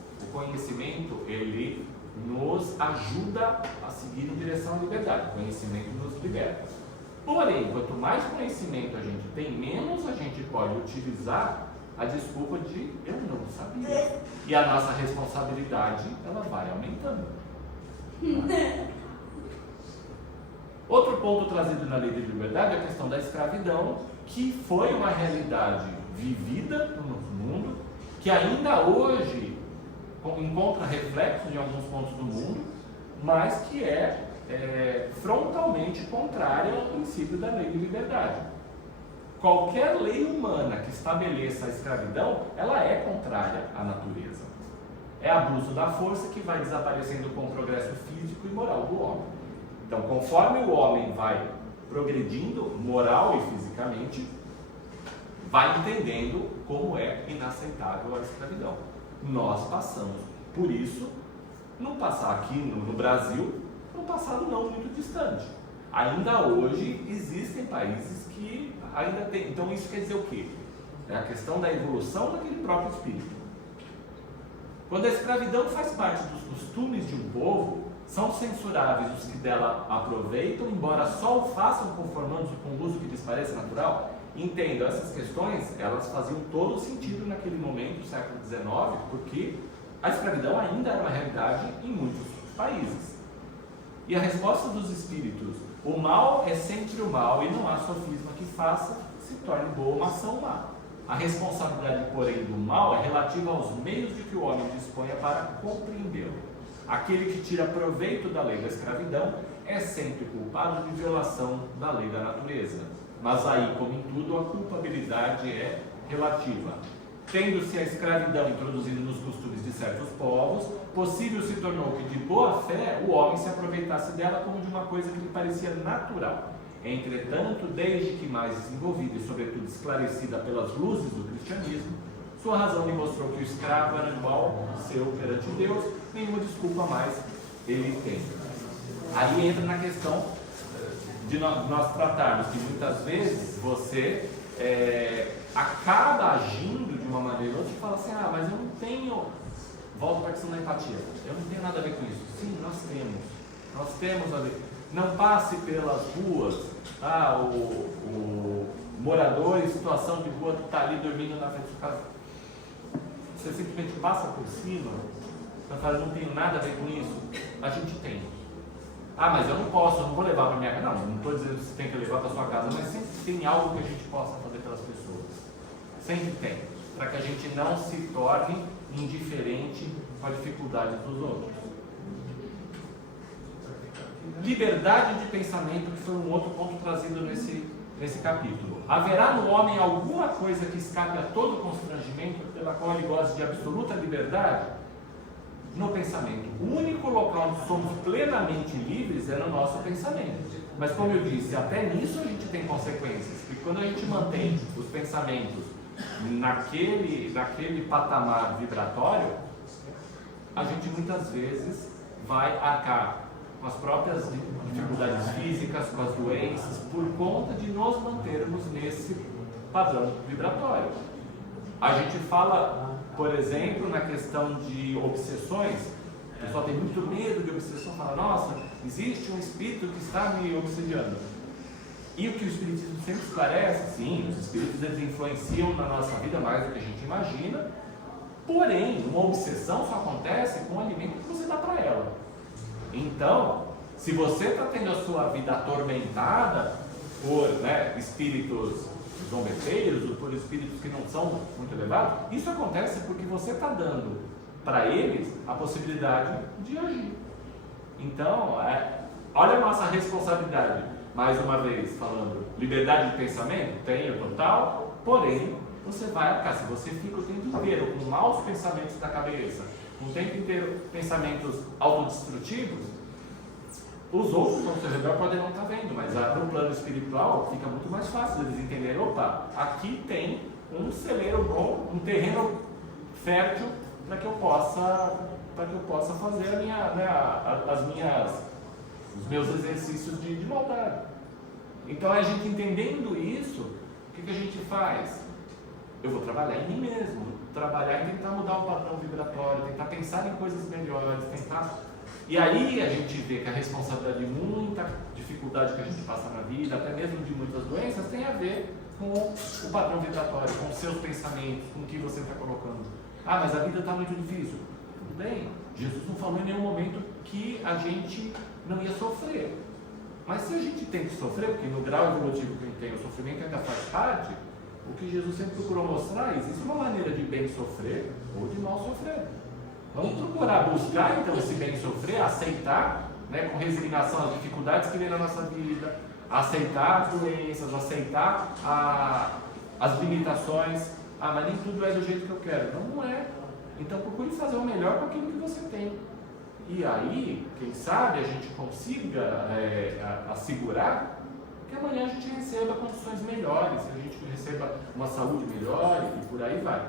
ele nos ajuda a seguir em direção à liberdade. O conhecimento nos liberta. Porém, quanto mais conhecimento a gente tem, menos a gente pode utilizar a desculpa de eu não sabia. E a nossa responsabilidade, ela vai aumentando. Outro ponto trazido na lei de liberdade é a questão da escravidão, que foi uma realidade vivida no nosso mundo, que ainda hoje encontra reflexos em alguns pontos do mundo, mas que é frontalmente contrária ao princípio da lei de liberdade. Qualquer lei humana que estabeleça a escravidão, ela é contrária à natureza. É abuso da força que vai desaparecendo com o progresso físico e moral do homem. Então, conforme o homem vai progredindo moral e fisicamente, vai entendendo como é inaceitável a escravidão. Nós passamos por isso, não passar aqui no Brasil, no passado não muito distante. Ainda hoje existem países que ainda tem. Então isso quer dizer o quê? É a questão da evolução daquele próprio espírito. Quando a escravidão faz parte dos costumes de um povo, são censuráveis os que dela aproveitam, embora só o façam conformando-se com o uso que lhes pareça natural. Entendam, essas questões, elas faziam todo sentido naquele momento, século XIX, porque a escravidão ainda era uma realidade em muitos países. E a resposta dos espíritos: o mal é sempre o mal e não há sofisma que faça se torne boa uma ação má. A responsabilidade, porém, do mal é relativa aos meios de que o homem disponha para compreendê-lo. Aquele que tira proveito da lei da escravidão é sempre culpado de violação da lei da natureza. Mas aí, como em tudo, a culpabilidade é relativa. Tendo-se a escravidão introduzida nos costumes de certos povos, possível se tornou que, de boa fé, o homem se aproveitasse dela como de uma coisa que lhe parecia natural. Entretanto, desde que mais desenvolvida e, sobretudo, esclarecida pelas luzes do cristianismo, sua razão lhe mostrou que o escravo era igual seu perante Deus, nenhuma desculpa mais ele tem. Aí entra na questão de nós tratarmos que muitas vezes você acaba agindo de uma maneira ou outra e fala assim: ah, mas eu não tenho, volto para a questão da empatia, eu não tenho nada a ver com isso. Sim, nós temos a ver. Não passe pelas ruas, o morador em situação de rua está ali dormindo na frente do casa. Você simplesmente passa por cima, você fala: não tenho nada a ver com isso. A gente tem. Ah, mas eu não posso, eu não vou levar para minha casa. Não estou dizendo que você tem que levar para sua casa, mas sempre tem algo que a gente possa fazer pelas pessoas. Sempre tem. Para que a gente não se torne indiferente com a dificuldade dos outros. Liberdade de pensamento, que foi um outro ponto trazido nesse capítulo. Haverá no homem alguma coisa que escape a todo constrangimento, pela qual ele goza de absoluta liberdade? No pensamento. O único local onde somos plenamente livres é no nosso pensamento. Mas, como eu disse, até nisso a gente tem consequências. Porque quando a gente mantém os pensamentos naquele patamar vibratório, a gente muitas vezes vai arcar com as próprias dificuldades físicas, com as doenças, por conta de nos mantermos nesse padrão vibratório. A gente fala, por exemplo, na questão de obsessões. O pessoal tem muito medo de obsessão, fala: nossa, existe um espírito que está me obsediando. E o que o espiritismo sempre esclarece: sim, os espíritos eles influenciam na nossa vida mais do que a gente imagina, porém, uma obsessão só acontece com o alimento que você dá para ela. Então, se você está tendo a sua vida atormentada por espíritos zombeteiros ou por espíritos que não são muito elevados, isso acontece porque você está dando para eles a possibilidade de agir. Então, olha a nossa responsabilidade. Mais uma vez, falando, liberdade de pensamento, tenho total, porém, você vai arcar. Se você fica o tempo inteiro com maus pensamentos da cabeça, o tempo inteiro pensamentos autodestrutivos, os outros ao seu redor podem não estar vendo, mas no plano espiritual fica muito mais fácil eles entenderem: opa, aqui tem um celeiro bom, um terreno fértil para que eu possa fazer os meus exercícios de maldade. Então, a gente entendendo isso, o que a gente faz? Eu vou trabalhar em mim mesmo, trabalhar em tentar mudar o padrão vibratório, tentar pensar em coisas melhores, tentar... E aí a gente vê que a responsabilidade de muita dificuldade que a gente passa na vida, até mesmo de muitas doenças, tem a ver com o padrão vibratório, com os seus pensamentos, com o que você está colocando. Ah, mas a vida está muito difícil. Tudo bem, Jesus não falou em nenhum momento que a gente não ia sofrer. Mas se a gente tem que sofrer, porque no grau evolutivo que a gente tem, o sofrimento ainda faz parte, o que Jesus sempre procurou mostrar, existe uma maneira de bem sofrer ou de mal sofrer. Vamos procurar buscar então esse bem sofrer, aceitar, com resignação as dificuldades que vem na nossa vida, aceitar as doenças, aceitar as limitações. Ah, mas nem tudo é do jeito que eu quero. Não é. Então procure fazer o melhor com aquilo que você tem. E aí, quem sabe a gente consiga assegurar que amanhã a gente receba condições melhores, que a gente receba uma saúde melhor e por aí vai.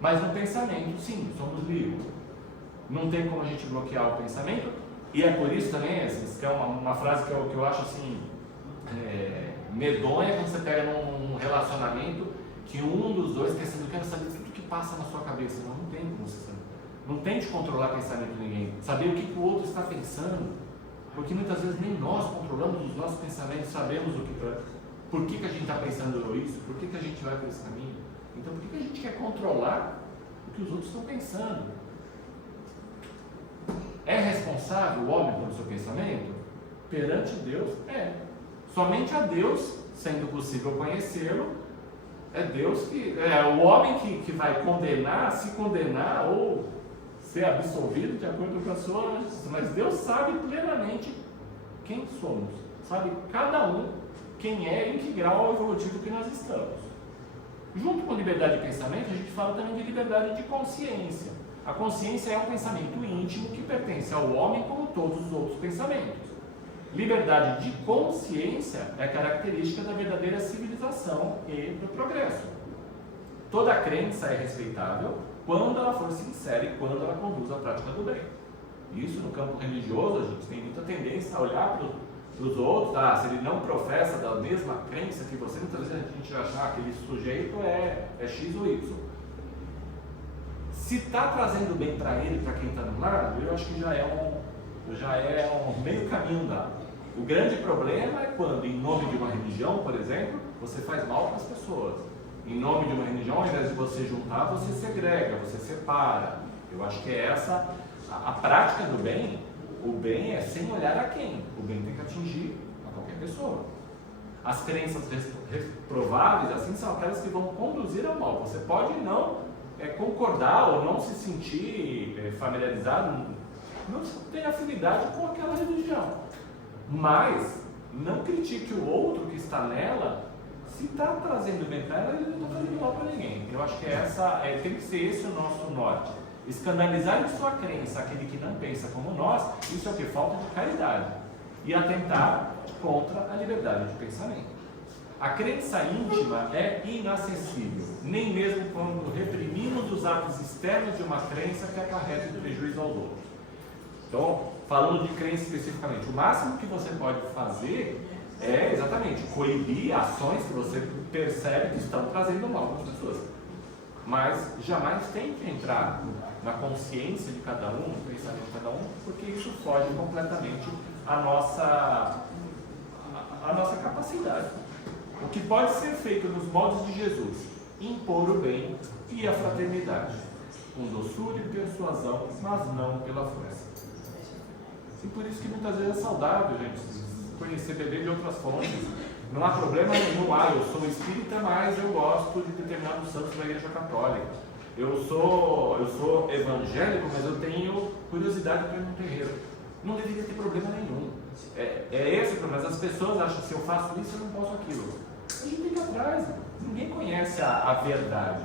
Mas no pensamento, sim, somos livres. Não tem como a gente bloquear o pensamento, e é por isso também, assim, que é uma frase que eu acho assim, medonha, quando você pega num relacionamento que um dos dois quer saber, eu quero saber tudo que passa na sua cabeça. Não tem como você saber. Não tente controlar o pensamento de ninguém. Saber o que o outro está pensando. Porque muitas vezes nem nós controlamos os nossos pensamentos, sabemos por que a gente está pensando isso, por que a gente vai por esse caminho. Então por que a gente quer controlar o que os outros estão pensando? É responsável o homem pelo seu pensamento? Perante Deus, é. Somente a Deus, sendo possível conhecê-lo, é Deus que é o homem que vai condenar, se condenar ou ser absolvido de acordo com a sua justiça. Mas Deus sabe plenamente quem somos, sabe cada um quem é, em que grau evolutivo que nós estamos. Junto com liberdade de pensamento, a gente fala também de liberdade de consciência. A consciência é um pensamento íntimo que pertence ao homem como todos os outros pensamentos. Liberdade de consciência é característica da verdadeira civilização e do progresso. Toda crença é respeitável quando ela for sincera e quando ela conduz à prática do bem. Isso no campo religioso, a gente tem muita tendência a olhar para os outros, se ele não professa da mesma crença que você, muitas vezes a gente vai achar que aquele sujeito é X ou Y. Se está trazendo bem para ele, para quem está do lado, eu acho que já é um meio caminho dado. O grande problema é quando, em nome de uma religião, por exemplo, você faz mal para as pessoas. Em nome de uma religião, ao invés de você juntar, você segrega, você separa. Eu acho que é essa a prática do bem. O bem é sem olhar a quem. O bem tem que atingir a qualquer pessoa. As crenças reprováveis, assim, são aquelas que vão conduzir ao mal. Você pode não concordar ou não se sentir familiarizado, não ter afinidade com aquela religião. Mas não critique o outro que está nela. Se está trazendo bem para ela, ele não está fazendo mal para ninguém. Eu acho que tem que ser esse o nosso norte. Escandalizar em sua crença aquele que não pensa como nós, isso é o que? Falta de caridade. E atentar contra a liberdade de pensamento. A crença íntima é inacessível, nem mesmo quando reprimimos os atos externos de uma crença que acarreta prejuízo aos outros. Então, falando de crença especificamente, o máximo que você pode fazer é exatamente coibir ações que você percebe que estão trazendo mal para as pessoas. Mas jamais tente entrar na consciência de cada um, no pensamento de cada um, porque isso foge completamente à nossa capacidade. O que pode ser feito nos moldes de Jesus? Impor o bem e a fraternidade, com doçura e persuasão, mas não pela força. E por isso que muitas vezes é saudável, gente, conhecer, beber de outras fontes. Não há problema nenhum. Eu sou espírita, mas eu gosto de determinados santos da Igreja Católica. Eu sou evangélico, mas eu tenho curiosidade para ir no terreiro. Não deveria ter problema nenhum. É esse o problema. Mas as pessoas acham que se eu faço isso, eu não posso aquilo. A gente tem que ir atrás. Ninguém conhece a verdade.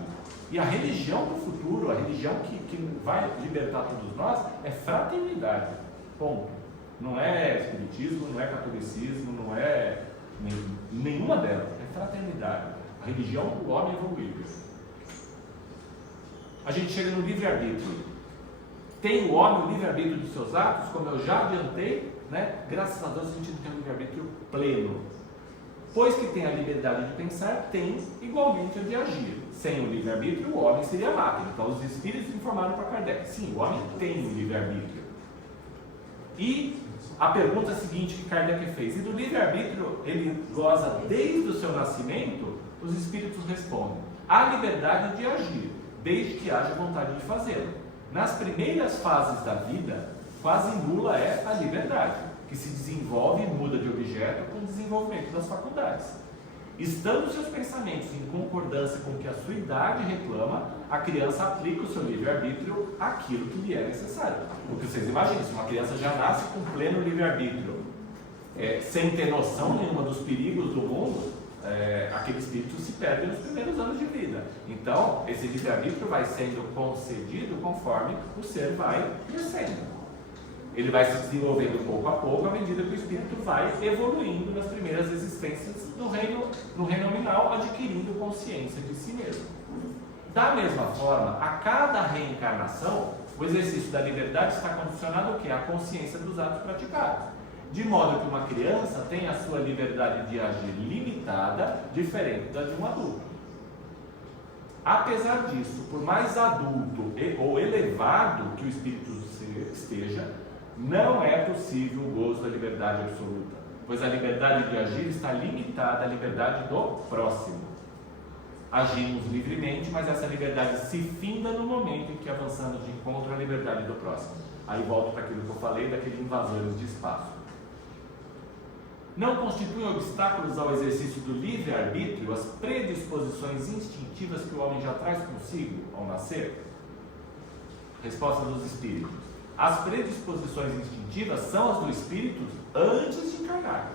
E a religião do futuro, a religião que vai libertar todos nós, é fraternidade. Ponto. Não é espiritismo, não é catolicismo, não é nenhuma delas. É fraternidade. A religião do homem evoluído. A gente chega no livre-arbítrio. Tem o homem o livre-arbítrio dos seus atos, como eu já adiantei, né? Graças a Deus a gente tem um livre-arbítrio pleno. Pois que tem a liberdade de pensar, tem igualmente a de agir. Sem o livre-arbítrio, o homem seria máquina. Então os espíritos informaram para Kardec. Sim, o homem tem o livre-arbítrio. E a pergunta seguinte que Kardec fez: e do livre-arbítrio ele goza desde o seu nascimento? Os espíritos respondem: a liberdade de agir, desde que haja vontade de fazê-lo. Nas primeiras fases da vida, quase nula é a liberdade, que se desenvolve e muda de objeto com o desenvolvimento das faculdades. Estando seus pensamentos em concordância com o que a sua idade reclama, a criança aplica o seu livre-arbítrio àquilo que lhe é necessário. Porque vocês imaginam, se uma criança já nasce com pleno livre-arbítrio, sem ter noção nenhuma dos perigos do mundo, aquele espírito se perde nos primeiros anos de vida. Então, esse livre-arbítrio vai sendo concedido conforme o ser vai crescendo. Ele vai se desenvolvendo pouco a pouco à medida que o espírito vai evoluindo nas primeiras existências no reino nominal, adquirindo consciência de si mesmo. Da mesma forma, a cada reencarnação, o exercício da liberdade está condicionado ao quê? À consciência dos atos praticados. De modo que uma criança tem a sua liberdade de agir limitada, diferente da de um adulto. Apesar disso, por mais adulto ou elevado elevado que o espírito esteja, não é possível o gozo da liberdade absoluta, pois a liberdade de agir está limitada à liberdade do próximo. Agimos livremente, mas essa liberdade se finda no momento em que avançamos de encontro à liberdade do próximo. Aí volto para aquilo que eu falei, daqueles invasores de espaço. Não constituem obstáculos ao exercício do livre-arbítrio as predisposições instintivas que o homem já traz consigo ao nascer? Resposta dos espíritos. As predisposições instintivas são as do espírito antes de encarnar.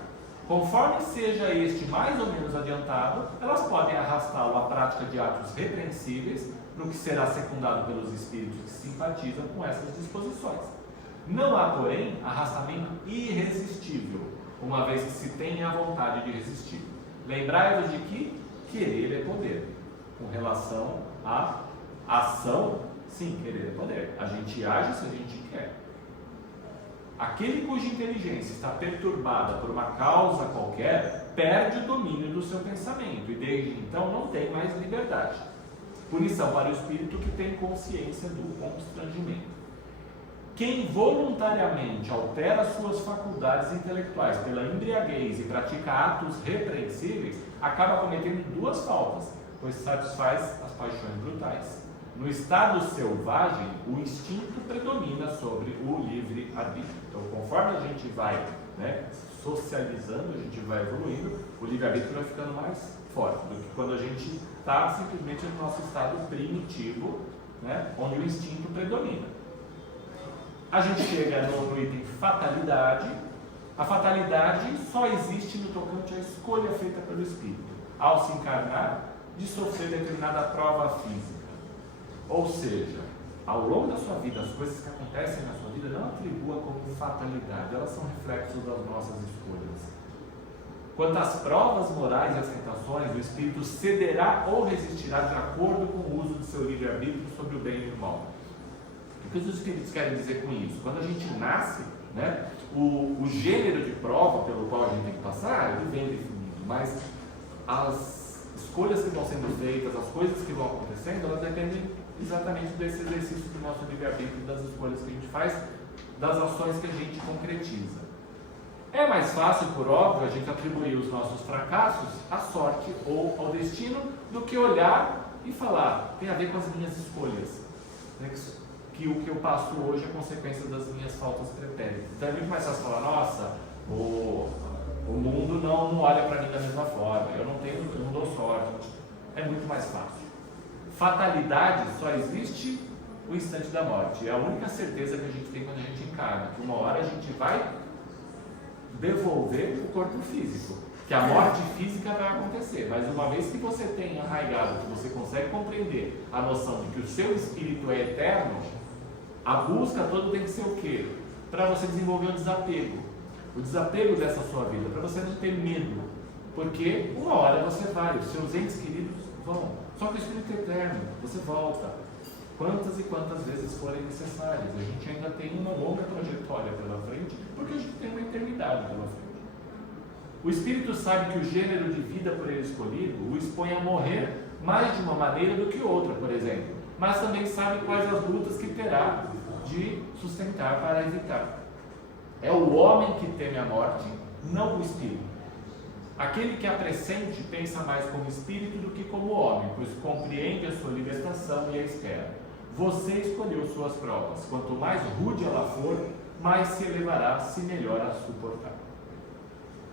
Conforme seja este mais ou menos adiantado, elas podem arrastá-lo à prática de atos repreensíveis, no que será secundado pelos espíritos que simpatizam com essas disposições. Não há, porém, arrastamento irresistível, uma vez que se tenha a vontade de resistir. Lembrai-vos de que querer é poder. Com relação à ação, sim, querer é poder. A gente age se a gente quer. Aquele cuja inteligência está perturbada por uma causa qualquer, perde o domínio do seu pensamento e desde então não tem mais liberdade. Punição para o espírito que tem consciência do constrangimento. Quem voluntariamente altera suas faculdades intelectuais pela embriaguez e pratica atos repreensíveis, acaba cometendo duas faltas, pois satisfaz as paixões brutais. No estado selvagem, o instinto predomina sobre o livre-arbítrio. Então, conforme a gente vai socializando, a gente vai evoluindo, o livre-arbítrio vai ficando mais forte do que quando a gente está simplesmente no nosso estado primitivo, onde o instinto predomina. A gente chega no item fatalidade. A fatalidade só existe no tocante à escolha feita pelo espírito, ao se encarnar, de sofrer determinada prova física. Ou seja, ao longo da sua vida, as coisas que acontecem na sua vida não atribua como fatalidade, elas são reflexos das nossas escolhas. Quanto às provas morais e às tentações, o espírito cederá ou resistirá de acordo com o uso do seu livre-arbítrio sobre o bem e o mal. O que os espíritos querem dizer com isso? Quando a gente nasce, o gênero de prova pelo qual a gente tem que passar, ele vem definido, mas as escolhas que vão sendo feitas, as coisas que vão acontecendo, elas dependem exatamente desse exercício do nosso livre-arbítrio, das escolhas que a gente faz, das ações que a gente concretiza. É mais fácil, por óbvio, a gente atribuir os nossos fracassos à sorte ou ao destino do que olhar e falar, tem a ver com as minhas escolhas, que o que eu passo hoje é consequência das minhas faltas pretéritas. Então é muito mais fácil falar, nossa, o mundo não olha para mim da mesma forma, eu não dou sorte. É muito mais fácil. Fatalidade só existe o instante da morte. É a única certeza que a gente tem quando a gente encarna, que uma hora a gente vai devolver o corpo físico, que a morte física vai acontecer, mas uma vez que você tem arraigado, que você consegue compreender a noção de que o seu espírito é eterno, a busca toda tem que ser o quê? Para você desenvolver o desapego dessa sua vida, para você não ter medo, porque uma hora você vai, os seus entes queridos vão, só que o espírito é eterno, você volta, quantas e quantas vezes forem necessárias. A gente ainda tem uma longa trajetória pela frente, porque a gente tem uma eternidade pela frente. O espírito sabe que o gênero de vida por ele escolhido o expõe a morrer mais de uma maneira do que outra, por exemplo, mas também sabe quais as lutas que terá de sustentar para evitar. É o homem que teme a morte, não o espírito. Aquele que a pressente pensa mais como espírito do que como homem, pois compreende a sua libertação e a espera. Você escolheu suas provas. Quanto mais rude ela for, mais se elevará, se melhor a suportar.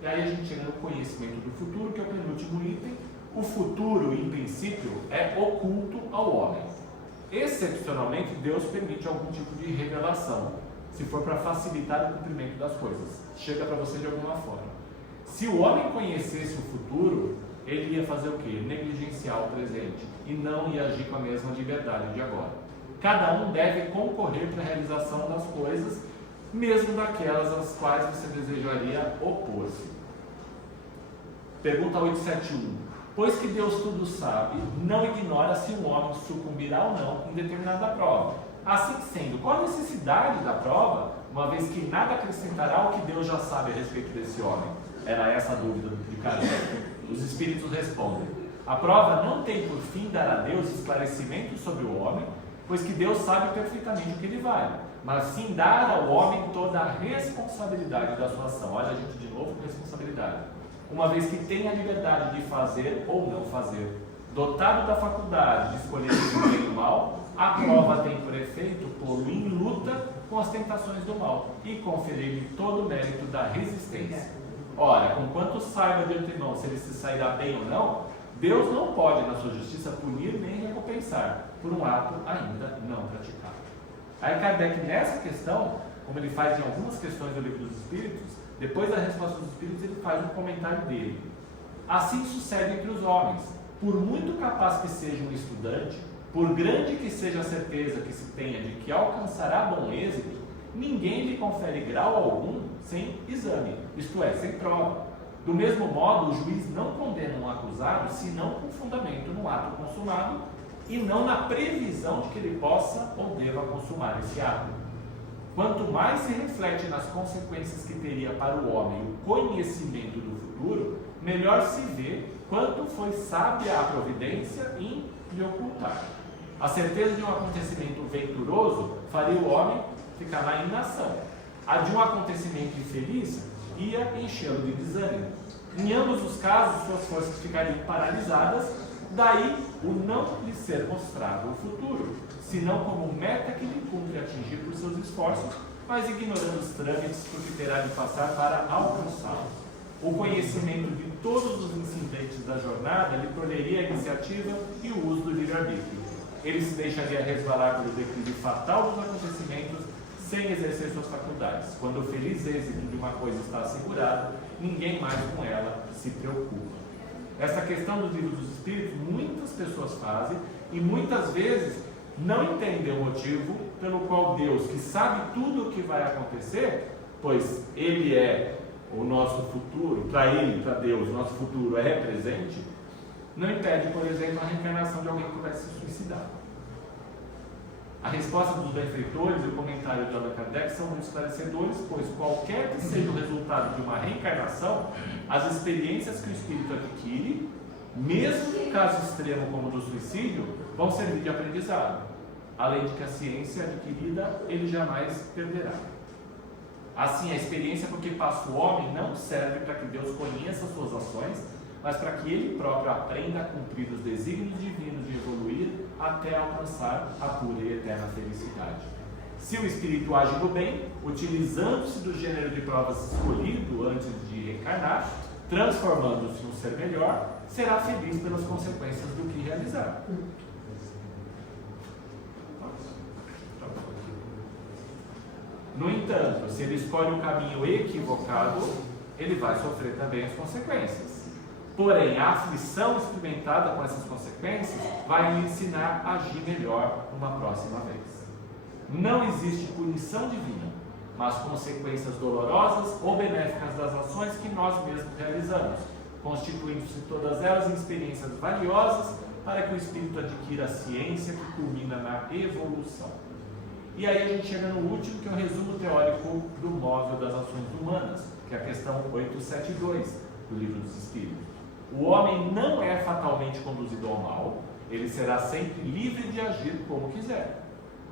E aí a gente chega no conhecimento do futuro, que é o penúltimo item. O futuro, em princípio, é oculto ao homem. Excepcionalmente, Deus permite algum tipo de revelação, se for para facilitar o cumprimento das coisas. Chega para você de alguma forma. Se o homem conhecesse o futuro, ele ia fazer o quê? Negligenciar o presente e não ia agir com a mesma liberdade de agora. Cada um deve concorrer para a realização das coisas, mesmo daquelas às quais você desejaria opor-se. Pergunta 871. Pois que Deus tudo sabe, não ignora se um homem sucumbirá ou não em determinada prova. Assim sendo, qual a necessidade da prova, uma vez que nada acrescentará ao que Deus já sabe a respeito desse homem? Era essa a dúvida de Kardec. Os espíritos respondem: a prova não tem por fim dar a Deus esclarecimento sobre o homem, pois que Deus sabe perfeitamente o que ele vale, mas sim dar ao homem toda a responsabilidade da sua ação. Olha a gente de novo com responsabilidade. Uma vez que tem a liberdade de fazer ou não fazer, dotado da faculdade de escolher o bem e o mal, a prova tem por efeito pô-lo em luta com as tentações do mal e conferir-lhe todo o mérito da resistência. Ora, conquanto saiba de antemão se ele se sairá bem ou não, Deus não pode, na sua justiça, punir nem recompensar por um ato ainda não praticado. Aí Kardec, nessa questão, como ele faz em algumas questões do Livro dos Espíritos, depois da resposta dos Espíritos, ele faz um comentário dele. Assim sucede entre os homens. Por muito capaz que seja um estudante, por grande que seja a certeza que se tenha de que alcançará bom êxito, ninguém lhe confere grau algum sem exame, isto é, sem prova. Do mesmo modo, o juiz não condena um acusado senão com fundamento no ato consumado e não na previsão de que ele possa ou deva consumar esse ato. Quanto mais se reflete nas consequências que teria para o homem o conhecimento do futuro, melhor se vê quanto foi sábia a providência em lhe ocultar. A certeza de um acontecimento venturoso faria o homem ficar na inação. A de um acontecimento infeliz ia enchê-lo de desânimo. Em ambos os casos, suas forças ficariam paralisadas, daí o não lhe ser mostrado o futuro, senão como meta que lhe cumpre atingir por seus esforços, mas ignorando os trâmites por que terá de passar para alcançá-lo. O conhecimento de todos os incidentes da jornada lhe colheria a iniciativa e o uso do livre-arbítrio. Ele se deixaria resvalar pelo declínio fatal dos acontecimentos sem exercer suas faculdades. Quando o feliz êxito de uma coisa está assegurado, ninguém mais com ela se preocupa. Essa questão do Livro dos Espíritos, muitas pessoas fazem e muitas vezes não entendem o motivo pelo qual Deus, que sabe tudo o que vai acontecer, pois Ele é o nosso futuro, para Ele, para Deus, nosso futuro é presente, não impede, por exemplo, a reencarnação de alguém que vai se suicidar. A resposta dos benfeitores e o comentário de Allan Kardec são muito esclarecedores, pois qualquer que seja o resultado de uma reencarnação, as experiências que o espírito adquire, mesmo em caso extremo como o do suicídio, vão servir de aprendizado, além de que a ciência adquirida ele jamais perderá. Assim, a experiência por que passa o homem não serve para que Deus conheça suas ações, mas para que ele próprio aprenda a cumprir os desígnios divinos de evoluir até alcançar a pura e eterna felicidade. Se o espírito age no bem, utilizando-se do gênero de provas escolhido antes de reencarnar, transformando-se num ser melhor, será feliz pelas consequências do que realizar. No entanto, se ele escolhe um caminho equivocado, ele vai sofrer também as consequências. Porém, a aflição experimentada com essas consequências vai lhe ensinar a agir melhor uma próxima vez. Não existe punição divina, mas consequências dolorosas ou benéficas das ações que nós mesmos realizamos, constituindo-se todas elas em experiências valiosas para que o espírito adquira a ciência que culmina na evolução. E aí a gente chega no último, que é o resumo teórico do móvel das ações humanas, que é a questão 872 do Livro dos Espíritos. O homem não é fatalmente conduzido ao mal, ele será sempre livre de agir como quiser.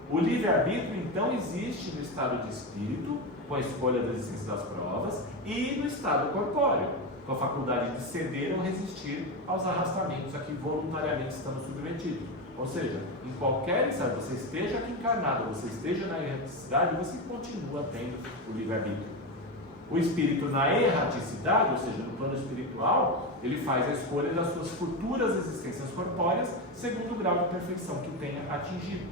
O livre-arbítrio, então, existe no estado de espírito, com a escolha da existência das provas, e no estado corpóreo, com a faculdade de ceder ou resistir aos arrastamentos a que voluntariamente estamos submetidos. Ou seja, em qualquer estado, você esteja aqui encarnado, você esteja na erraticidade, você continua tendo o livre-arbítrio. O espírito na erraticidade, ou seja, no plano espiritual, ele faz a escolha das suas futuras existências corpóreas segundo o grau de perfeição que tenha atingido.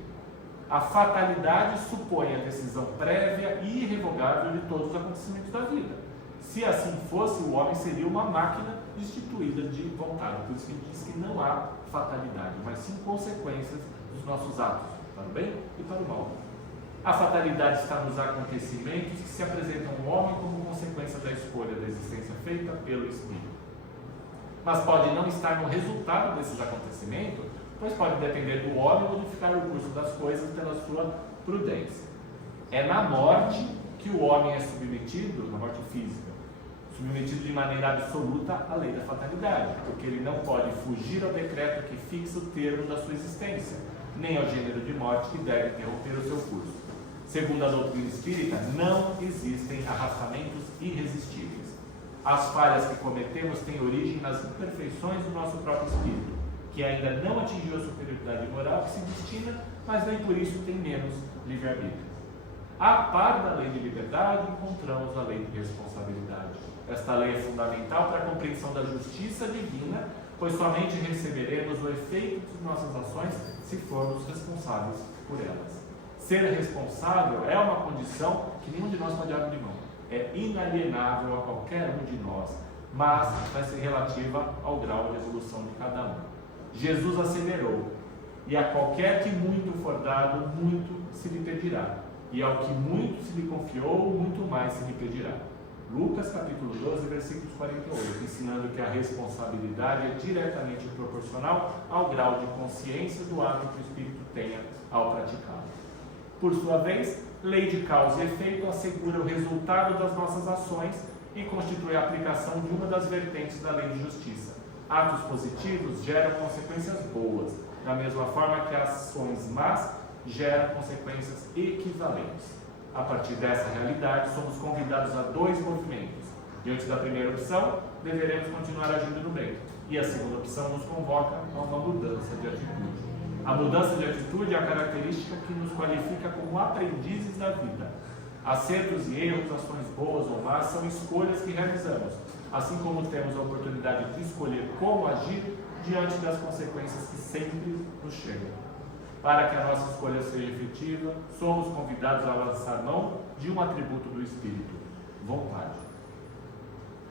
A fatalidade supõe a decisão prévia e irrevogável de todos os acontecimentos da vida. Se assim fosse, o homem seria uma máquina destituída de vontade. Por isso que ele diz que não há fatalidade, mas sim consequências dos nossos atos, para o bem e para o mal. A fatalidade está nos acontecimentos que se apresentam ao homem como consequência da escolha da existência feita pelo Espírito. Mas pode não estar no resultado desses acontecimentos, pois pode depender do homem modificar o curso das coisas pela sua prudência. É na morte que o homem é submetido, na morte física, submetido de maneira absoluta à lei da fatalidade, porque ele não pode fugir ao decreto que fixa o termo da sua existência, nem ao gênero de morte que deve interromper o seu curso. Segundo a doutrina espírita, não existem arrastamentos irresistíveis. As falhas que cometemos têm origem nas imperfeições do nosso próprio espírito, que ainda não atingiu a superioridade moral que se destina, mas nem por isso tem menos livre-arbítrio. A par da lei de liberdade, encontramos a lei de responsabilidade. Esta lei é fundamental para a compreensão da justiça divina, pois somente receberemos o efeito de nossas ações se formos responsáveis por elas. Ser responsável é uma condição que nenhum de nós pode abrir mão. É inalienável a qualquer um de nós, mas vai ser relativa ao grau de evolução de cada um. Jesus asseverou: e a qualquer que muito for dado, muito se lhe pedirá, e ao que muito se lhe confiou, muito mais se lhe pedirá. Lucas capítulo 12, versículos 48, ensinando que a responsabilidade é diretamente proporcional ao grau de consciência do ato que o espírito tenha ao praticá-lo. Por sua vez, lei de causa e efeito assegura o resultado das nossas ações e constitui a aplicação de uma das vertentes da lei de justiça. Atos positivos geram consequências boas, da mesma forma que ações más geram consequências equivalentes. A partir dessa realidade, somos convidados a dois movimentos. Diante da primeira opção, deveremos continuar agindo no bem, e a segunda opção nos convoca a uma mudança de atitude. A mudança de atitude é a característica que nos qualifica como aprendizes da vida. Acertos e erros, ações boas ou más, são escolhas que realizamos, assim como temos a oportunidade de escolher como agir diante das consequências que sempre nos chegam. Para que a nossa escolha seja efetiva, somos convidados a lançar mão de um atributo do espírito: vontade.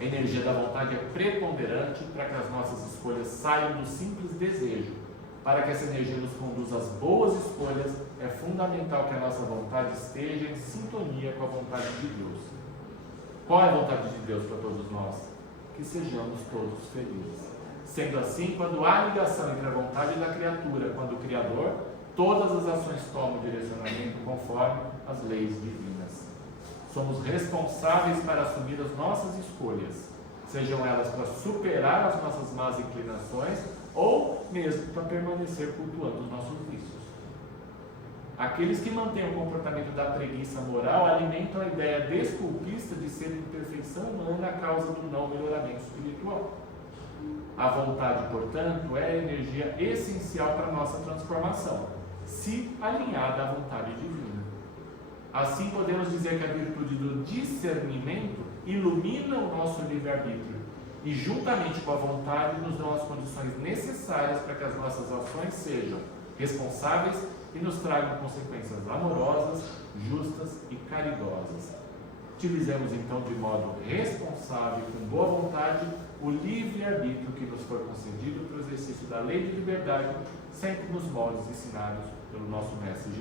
A energia da vontade é preponderante para que as nossas escolhas saiam do simples desejo. Para que essa energia nos conduza às boas escolhas, é fundamental que a nossa vontade esteja em sintonia com a vontade de Deus. Qual é a vontade de Deus para todos nós? Que sejamos todos felizes. Sendo assim, quando há ligação entre a vontade da criatura com a do Criador, todas as ações tomam direcionamento conforme as leis divinas. Somos responsáveis para assumir as nossas escolhas, sejam elas para superar as nossas más inclinações ou mesmo para permanecer cultuando os nossos vícios. Aqueles que mantêm o comportamento da preguiça moral alimentam a ideia desculpista de ser imperfeição humana a causa do não melhoramento espiritual. A vontade, portanto, é a energia essencial para a nossa transformação, se alinhada à vontade divina. Assim podemos dizer que a virtude do discernimento ilumina o nosso livre-arbítrio e, juntamente com a vontade, nos dão as condições necessárias para que as nossas ações sejam responsáveis e nos tragam consequências amorosas, justas e caridosas. Utilizemos então de modo responsável e com boa vontade o livre-arbítrio que nos foi concedido para o exercício da lei de liberdade, sempre nos moldes ensinados pelo nosso Mestre Jesus.